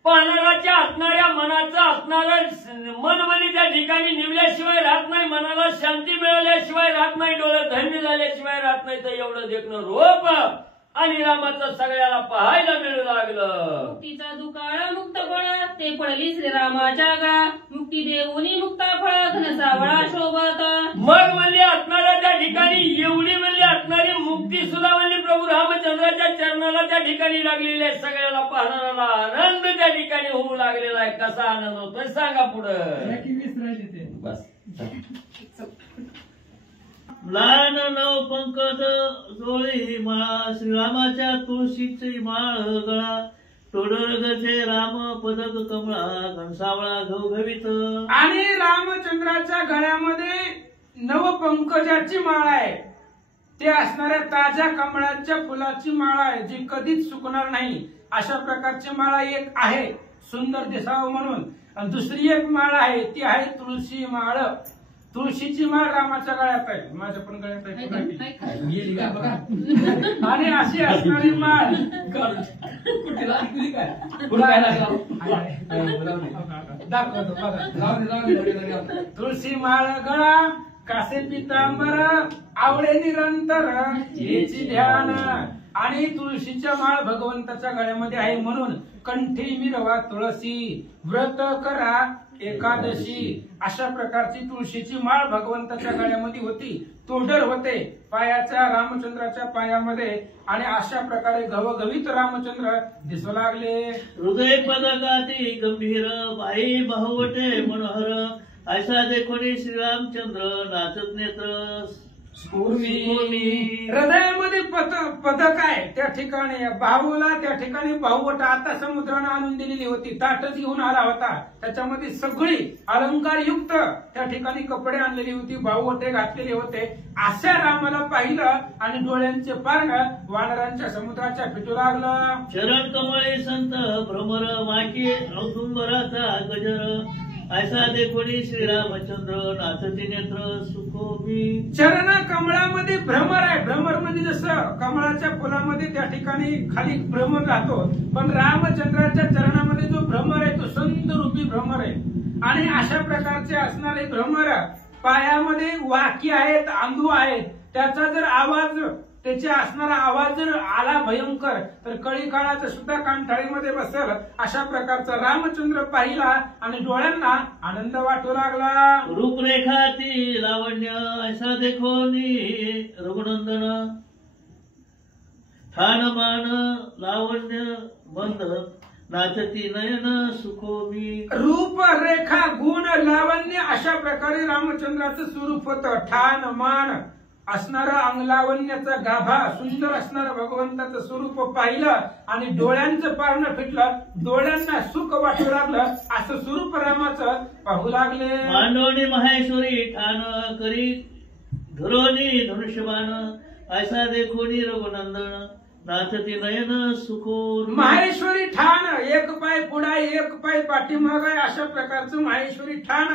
पाहणाऱ्याच्या असणाऱ्या मनाचं असणारं मन म्हणजे त्या ठिकाणी निवल्याशिवाय राहत नाही, मनाला शांती मिळाल्याशिवाय राहत नाही, डोळे धन्य झाल्याशिवाय राहत नाही. तर एवढं देखणं रूप आणि रामाचं सगळ्याला पाहायला मिळू लागलं. मुक्तीचा दुकाळा मुक्त फळा ते पडली श्रीरामाच्या गळा मुक्ती देऊनी मुक्ता फळा घनसावळा शोभत. मग म्हणजे असणाऱ्या त्या ठिकाणी एवढी म्हणजे असणारी मुक्ती सुद्धा म्हणजे प्रभू रामचंद्राच्या चरणाला त्या ठिकाणी लागलेली आहे. सगळ्याला पाहणाऱ्याला आनंद त्या ठिकाणी होऊ लागलेला आहे. कसा आनंद होतोय सांगा पुढं. बस लहान नव पंकज जोळी माळा श्रीरामाच्या तुळशीची माळ गळा तोडर गजे राम पदक कमळा घनसावळा घवघवीत. आणि रामचंद्राच्या गळ्यामध्ये नवपंकजाची माळ आहे, ते असणाऱ्या ताज्या कमळाच्या फुलाची माळ आहे, जी कधीच सुकणार नाही. अशा प्रकारची माळा एक आहे सुंदर दिसावं म्हणून, आणि दुसरी एक माळ आहे ती आहे तुळशी माळ. तुळशीची माळ रामाच्या गळ्यात आहे, माझ्या पण गळ्यात आहे बघा. आणि अशी असणारी माळ दाखवतो बघा. तुळशी माळ गळा कासे पितांबर आवडे निरंतर याची ध्यान. आणि तुळशीच्या माळ भगवंताच्या गळ्यामध्ये आहे म्हणून कंठी मिरवा तुळशी व्रत करा एकादशी अशा प्रकारची तुळशीची माळ भगवंताच्या गळ्यामध्ये होती. तोडर होते पायाच्या रामचंद्राच्या पायामध्ये आणि अशा प्रकारे घवघवीत रामचंद्र दिसू लागले. हृदय पदकाती गंभीर बाई बाहुवटे मनोहर ऐसा देखोनी श्रीरामचंद्र नाचत नेत्र पूर्वी हृदयामध्ये पदक आहे त्या ठिकाणी बाहूला त्या ठिकाणी बाहुवट आता समुद्रानं आणून दिलेली होती. ताटच घेऊन आला होता त्याच्यामध्ये सगळी अलंकार युक्त त्या ठिकाणी कपडे आणलेली होती. बाहुवटे घातलेले होते. अशा रामाला पाहिलं आणि डोळ्यांचे पारण वानरांच्या समुद्राच्या फिटू लागलं. चरण कमळे संत भ्रमर माकी औदुंबराचा गजर ऐसा देखोनी श्रीरामचंद्र नाचती नेत्र सुखोमी. चरण कमळामध्ये भ्रमर आहे. भ्रमर म्हणजे जसं कमळाच्या फुलामध्ये त्या ठिकाणी खाली भ्रमर राहतो पण रामचंद्राच्या चरणामध्ये जो भ्रमर आहे तो संत रूपी भ्रमर आहे. आणि अशा प्रकारचे असणारे भ्रमर पायामध्ये वाकी आहेत आंधू आहेत. त्याचा जर आवाज त्याचा असणारा आवाज जर आला भयंकर तर कळी काळाचं सुद्धा कानठाळीमध्ये बसल. अशा प्रकारचा रामचंद्र पाहिला आणि डोळ्यांना आनंद वाटू लागला. रूपरेखा ती लावण्य ऐसा देखोनी रघुनंदन ठाण मान लावण्य बंध नाचती नयन सुखोमी. रूप रेखा गुण लावण्य अशा प्रकारे रामचंद्राचं स्वरूप होतं. ठाण मान असणारा अंगलावण्याचा गाभा सुंदर असणारं भगवंताचं स्वरूप पाहिलं आणि डोळ्यांचं पारणं फिटलं. डोळ्यांना सुख वाटू लागलं. असं स्वरूप रामाचं पाहू लागले. मांडवणी माहेश्वरी ठाण करी धरोनी धनुष्यबाण ऐसा देखोनी रघुनंदन नाचती नयन सुखोर. माहेश्वरी ठाण एक पाय पुढे एक पाय पाठीमाग आहे. अशा प्रकारचं माहेश्वरी ठाण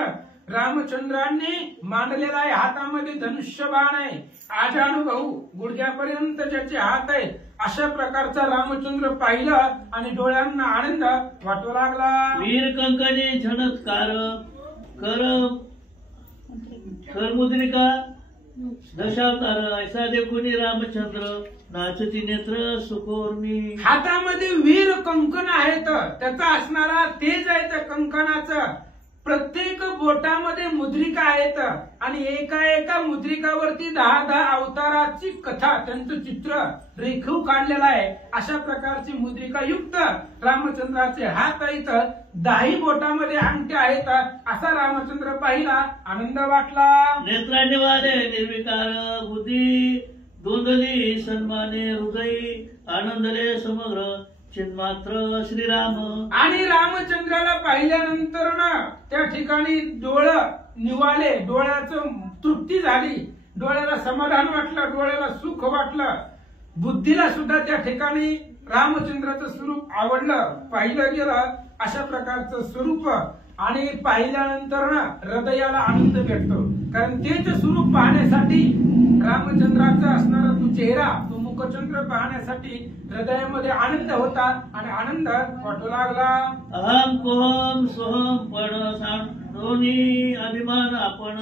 रामचंद्रांनी मांडलेला आहे. हातामध्ये धनुष्यबाण आहे. आजानुभऊ गुडघ्यापर्यंत ज्याचे हात आहेत. अशा प्रकारचा रामचंद्र पाहिलं आणि डोळ्यांना आनंद वाटू लागला. वीर कंकणी झणत्कार कर मुद्रिका दशावतार ऐसा देखोनी रामचंद्र नाचती नेत्र सुखोर्मी. हातामध्ये वीर कंकण आहेत. त्याचा असणारा तेज आहे त्या कंकणाचं. प्रत्येक बोटामध्ये मुद्रिका आहेत आणि एका एका मुद्रिकावरती 10 अवताराची कथा त्यांचं चित्र रेखीव काढलेलं आहे. अशा प्रकारची मुद्रिका युक्त रामचंद्राचे हात आहेत. 10 बोटामध्ये अंगठ्या आहेत. असा रामचंद्र पाहिला आनंद वाटला. नेत्रांनी वादे निर्विकार बुद्धी दोंदली सन्माने हृदयी आनंदले समग्र चिन्मात्र श्रीराम. आणि रामचंद्राला पाहिल्यानंतर ना त्या ठिकाणी डोळं निवाले. डोळ्याचं तृप्ती झाली. डोळ्याला समाधान वाटलं. डोळ्याला सुख वाटलं. बुद्धीला सुद्धा त्या ठिकाणी रामचंद्राचं स्वरूप आवडलं. पाहिलं गेलं अशा प्रकारचं स्वरूप आणि पाहिल्यानंतर ना हृदयाला आनंद भेटतो. कारण तेच स्वरूप पाहण्यासाठी रामचंद्राचा असणारा तो चेहरा तो मुखचंद्र पाहण्यासाठी हृदयामध्ये आनंद होता आणि आनंद वाटू लागला. अहम कोहम सोहम पण दोन्ही अभिमान आपण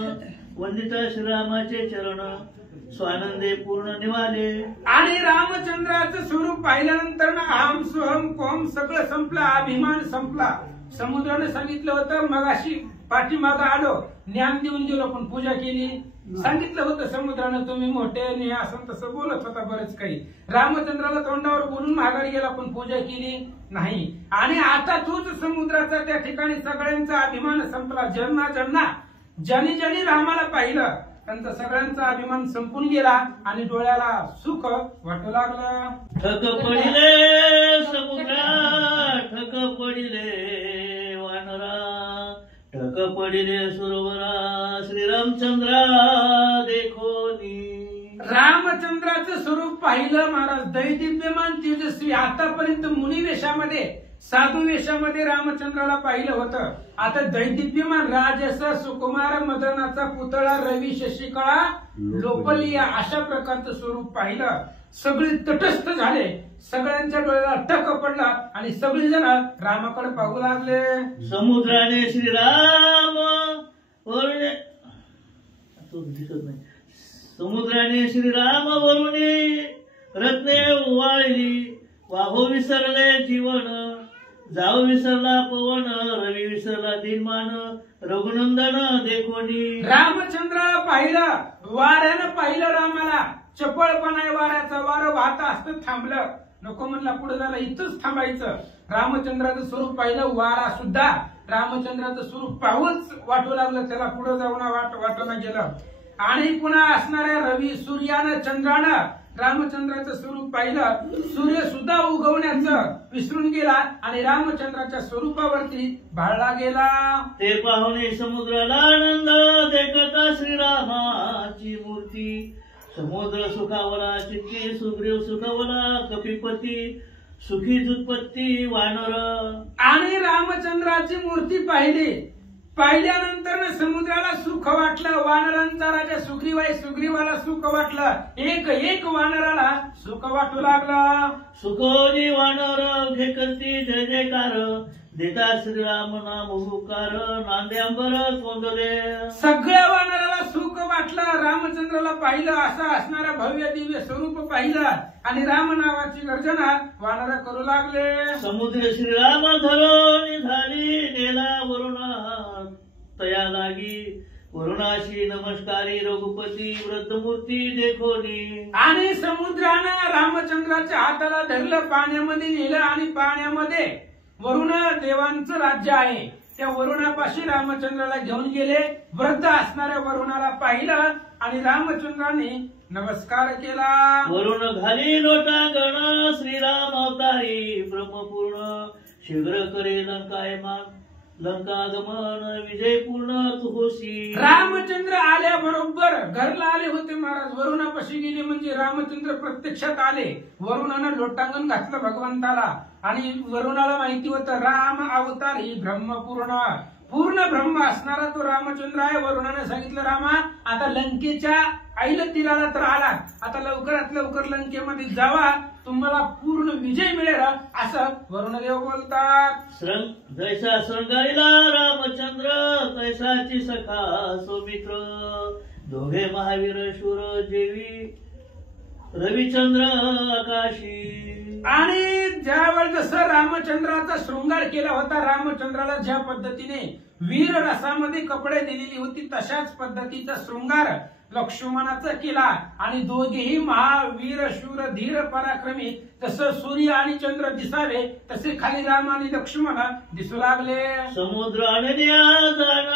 वंदित श्रीरामाचे चरण स्वानंदे पूर्ण निवाले. आणि रामचंद्राचं स्वरूप पाहिल्यानंतर ना अहम सोहम कोहम सगळं संपलं. अभिमान संपला. समुद्राने सांगितलं होतं मगाशी पाठीमागं आलो ज्ञान देऊन गेलो पण पूजा केली. सांगितलं होतं समुद्रानं तुम्ही मोठे नाही असं तसं बोलत होता बरंच काही. रामचंद्राला तोंडावर बोलून माघारी गेला पण पूजा केली नाही. आणि आता तोच समुद्राचा त्या ठिकाणी सगळ्यांचा अभिमान संपला. ज्यांनी ज्यांनी रामाला पाहिलं त्यांचा सगळ्यांचा अभिमान संपून गेला आणि डोळ्याला सुख वाटू लागलं. ठक पडिले समुद्रा ठक पडिले वानरा ठक पडिले सरोवरा श्रीरामचंद्रा देखोनी. रामचंद्राचं स्वरूप पाहिलं महाराज. दैदिप्यमान तेजस्वी. आतापर्यंत मुनी वेशामध्ये साधू वेशामध्ये रामचंद्राला पाहिलं होतं. आता दैदिप्यमान राजस सुकुमार मदनाचा पुतळा रवी शशिकळा लोपलिया अशा प्रकारचं स्वरूप पाहिलं. सगळे तटस्थ झाले. सगळ्यांच्या डोळ्याला टक पडला आणि सगळेजण रामाकडे पाहू लागले. समुद्राने श्रीराम वरुणे दिसत नाही. समुद्राने श्रीराम वरुणे रत्ने उवाळली वाहो विसरले जीवन जाऊ विसरला पवन रवी विसरला दिनमान रघुनंदन देखोनी. रामचंद्राला पाहिलं, वाऱ्यानं पाहिलं रामाला. चपळपणा आहे वाऱ्याचा, वारं वाहत असतं थांबलं. नको म्हणला पुढे झालं, इथंच थांबायचं. रामचंद्राचं स्वरूप पाहिलं, वारा सुद्धा रामचंद्राचं स्वरूप पाहूच वाटू लागलं त्याला, पुढे जाऊन वाटून गेलं. आणि पुन्हा असणाऱ्या रवी सूर्यानं चंद्रानं रामचंद्राचं स्वरूप पाहिलं. सूर्य सुद्धा उगवण्याचं विसरून गेला आणि रामचंद्राच्या स्वरूपावरती भाळला गेला. ते पाहुणे समुद्राला आनंद देखता श्रीरामाची मूर्ती. समुद्र सुखावला चित्ती सुग्रीव सुखवला कपिपती सुखी दुत्पत्ती वानर. आणि रामचंद्राची मूर्ती पाहिली. पाहिल्यानंतर समुद्राला सुख वाटलं. वानरांचा राजा सुग्रीव आहे, सुग्रीवाला सुख वाटलं. एक एक वानराला सुख वाटू लागलं. सुखोनी वानर घेकती जय जयकार देता श्रीराम नाम हुकार नांद्यांबर कोंदले. सगळ्या वानराला सुख वाटलं. रामचंद्राला पाहिलं, असं असणारं भव्य दिव्य स्वरूप पाहिलं आणि राम नावाची गर्जना वानर करू लागले. समुद्र श्रीराम धरोनी झाली नेला वरुणा तया लागी वरुणाशी नमस्कारी रघुपती वृद्धमूर्ती देखोनी. आणि समुद्रानं रामचंद्राच्या हाताला धरलं, पाण्यामध्ये नेलं आणि पाण्यामध्ये वरुण देवांचं राज्य आहे. त्या वरुणापाशी रामचंद्राला घेऊन गेले. वृद्ध असणाऱ्या वरुणाला पाहिलं आणि रामचंद्राने नमस्कार केला. वरुण घाली लोटांगण श्रीराम अवतारी ब्रह्मपूर्ण शीघ्र करे लंकायमान लंकागमन विजय पूर्ण तू होशी. रामचंद्र आल्याबरोबर घरला आले होते महाराज. वरुणापाशी गेले म्हणजे रामचंद्र प्रत्यक्षात आले. वरुणानं लोटांगण घातलं भगवंताला आणि वरुणाला माहिती होतं राम अवतार ही ब्रह्मपूर्ण पूर्ण ब्रह्म असणारा तो रामचंद्र आहे. वरुणाने सांगितलं रामा आता लंकेच्या ऐल तीराला तर आला, आता लवकरात लवकर लंकेमध्ये जावा, तुम्हाला पूर्ण विजय मिळेल असं वरुणदेव बोलतात. जैसा श्रृंगारीला रामचंद्र तैसाची सखा सौमित्र दोघे महावीर शूर जेवी रविचंद्र आकाशी. आणि ज्यावेळेस जसं रामचंद्राचा शृंगार केला होता, रामचंद्राला ज्या पद्धतीने वीर रसामध्ये कपडे दिलेली होती तशाच पद्धतीचा शृंगार लक्ष्मणाचा केला. आणि दोघेही महावीर शूर धीर पराक्रमी जसं सूर्य आणि चंद्र दिसावे तसे खाली राम आणि लक्ष्मण दिसू लागले. समुद्र आणल्या जाण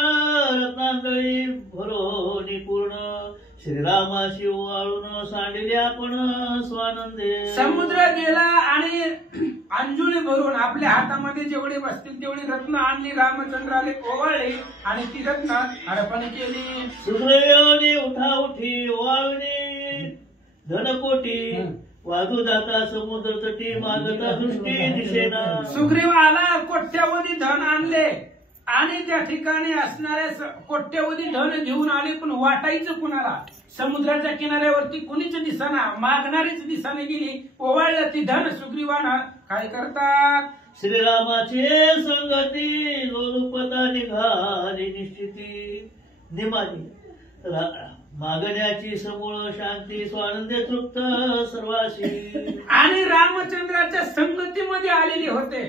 रत्नांजळी भरोनी पूर्ण श्रीरामाशी ओवाळून सांडले आपण स्वानंदे. समुद्र गेला आणि अंजुळी भरून आपल्या हातामध्ये जेवढी बसतील तेवढी रत्न आणली. रामचंद्राने ओवाळली आणि ती रत्न अर्पण केली. सुग्रीवने उठा उठी ओवाळणी धनकोटी वाजू जाता समुद्र तटी मागता दृष्टी दिसेना. सुग्रीव आला, कोट्यावधी धन आणले आणि त्या ठिकाणी असणाऱ्या कोट्यावधी धन घेऊन आले, पण वाटायचं कुणाला? समुद्राच्या किनाऱ्यावरती कुणीच दिसाना, मागणारीच दिसाने गेली. ओवाळलं ती धन सुग्रीवानं. काय करतात? श्रीरामाचे संगती लोलुपता निघाली निश्चिती निमानी मागण्याची समूळ शांती स्वानंदे तृप्त सर्वाशी. आणि रामचंद्राच्या संगतीमध्ये आलेले होते.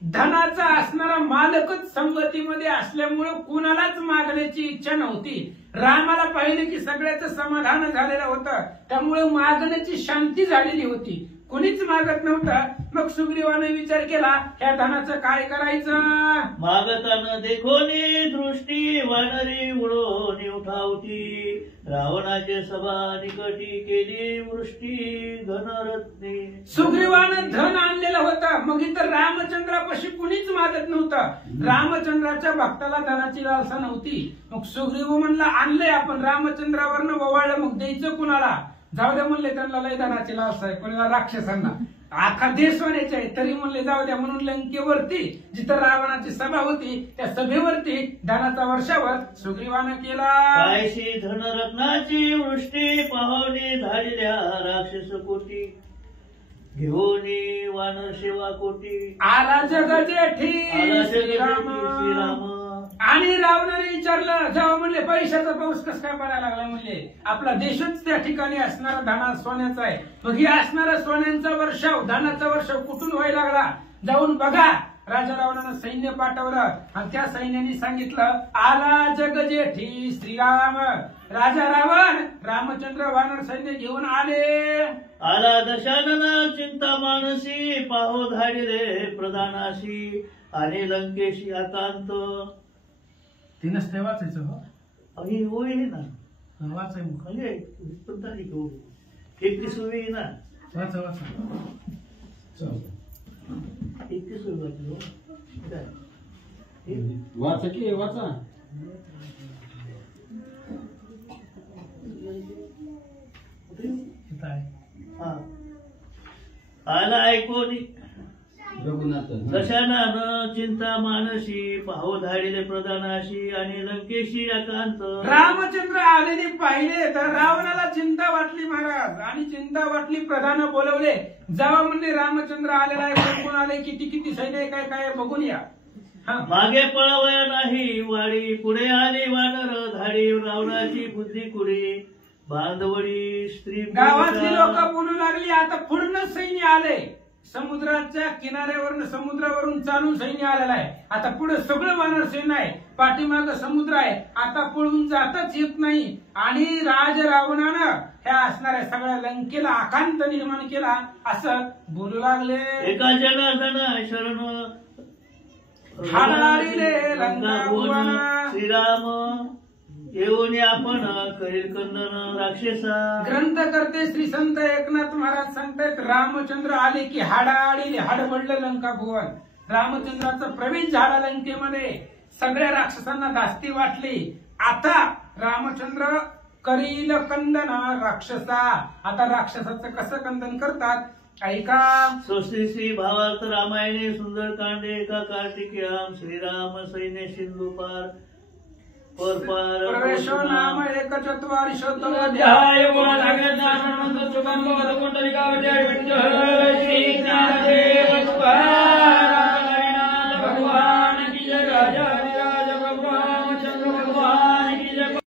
धनाचा असणारा मालकच संगतीमध्ये असल्यामुळे कुणालाच मागण्याची इच्छा नव्हती. रामाला पाहिले की सगळ्याचं समाधान झालेलं होतं, त्यामुळे मागण्याची शांती झालेली होती. कुणीच मागत नव्हतं. मग सुग्रीवाने विचार केला ह्या धनाचं काय करायचं? मागताना देखोनी दृष्टी वानरी उडोनी उठावती रावणाचे सभा निकटी केली वृष्टी धनरत्नी. सुग्रीवानं धन आणलेलं होतं, मग इथं रामचंद्रापाशी कुणीच मागत नव्हतं. रामचंद्राच्या भक्ताला धनाची लालसा नव्हती. मग सुग्रीव म्हणला आणलंय आपण, रामचंद्रावरनं ओवाळलं, मग द्यायचं कुणाला? जाऊ द्या म्हणले, त्यांना लय धनाची लालसा आहे, कोणाला राक्षसांना. आखा देश सोन्याचे आहे तरी म्हणले जाऊ द्या. म्हणून लंकेवरती जिथं रावणाची सभा होती त्या सभेवरती धनाचा वर्षावर सुग्रीवानं केला. कायशी धनरत्नाची वृष्टी पाहुणी झालेल्या राक्षस कोटी घेऊनी वानर सेवा कोटी. आला जगजेठी आला श्रीराम. श्रीराम. आणि रावणाने विचारलं, जेव्हा म्हणले पैशाचा पाऊस कस काय पडायला लागला, म्हणले आपला देशच त्या ठिकाणी असणारा धना सोन्याचा आहे. मग ही असणारा सोन्यांचा वर्षाव धनाचा वर्षाव कुठून व्हायला लागला? जाऊन बघा. राजा रावणानं सैन्य पाठवलं आणि त्या सैन्याने सांगितलं आला जग जेठी श्रीराम. राजा रावण रामचंद्र वानर सैन्य घेऊन आले. आला दशानन चिंता मानसी पाहो धाडिले प्रधानाशी आणि लंकेशी आकांत. तीनच ते वाचायचं हो. आणि होय ना वाचाय म्हणजे 31वी ना वाचा वाचा 31वी वाचलो काय? वाचा की वाचा. हा. आला ऐकून रघुनाथ दशानन चिंता मानसी पाहो धाडिले प्रधानाशी आणि लंकेशी एकांत. रामचंद्र आलेले पाहिले तर रावणाला चिंता वाटली महाराज आणि चिंता वाटली. प्रधान बोलवले जावा म्हणजे रामचंद्र आलेला आहे. कोण कोण आले किती किती सैन्य आहे, काय काय बघून या. हा. मागे पळवया नाही वाडी पुढे आली वानर धाडी रावणाची बुद्धी कुडी बांधवडी स्त्री गावातली लोक बोलू लागली आता पूर्ण सैन्य आले. समुद्राच्या किनाऱ्यावरून समुद्रावरून चालून सैन्य आलेलं आहे. आता पुढे सगळं वानर सैन्य आहे. पाठीमाग समुद्र आहे. आता पळून जाताच येत नाही. आणि राज रावणानं ह्या असणाऱ्या सगळ्या लंकेला आकांत निर्माण केला असं बोलू लागले. एका जन शरण हाडाळीले लंका भुवन. श्रीराम येऊन आपण करील कंदन राक्षसा. ग्रंथकर्ते श्री संत एकनाथ महाराज सांगतायत रामचंद्र आले की हाडाळीले हाडबडलं लंका भुवन. रामचंद्राचा प्रवेश झाला लंकेमध्ये. सगळ्या राक्षसांना धास्ती वाटली. आता रामचंद्र करील कंदन राक्षसा. आता राक्षसाचं कसं कंदन करतात ऐका. स्वस्ती श्री भावार्थ रामायणे सुंदरकांडे एका कार्तिकेयाम श्रीराम सैन्य सिंधू पार प्रवेशो नाम एक चत्वारिशोत्तम अध्याय. बोला नागेश नारायण मंत्र सुगंध कुंडलिका विजय विंजय.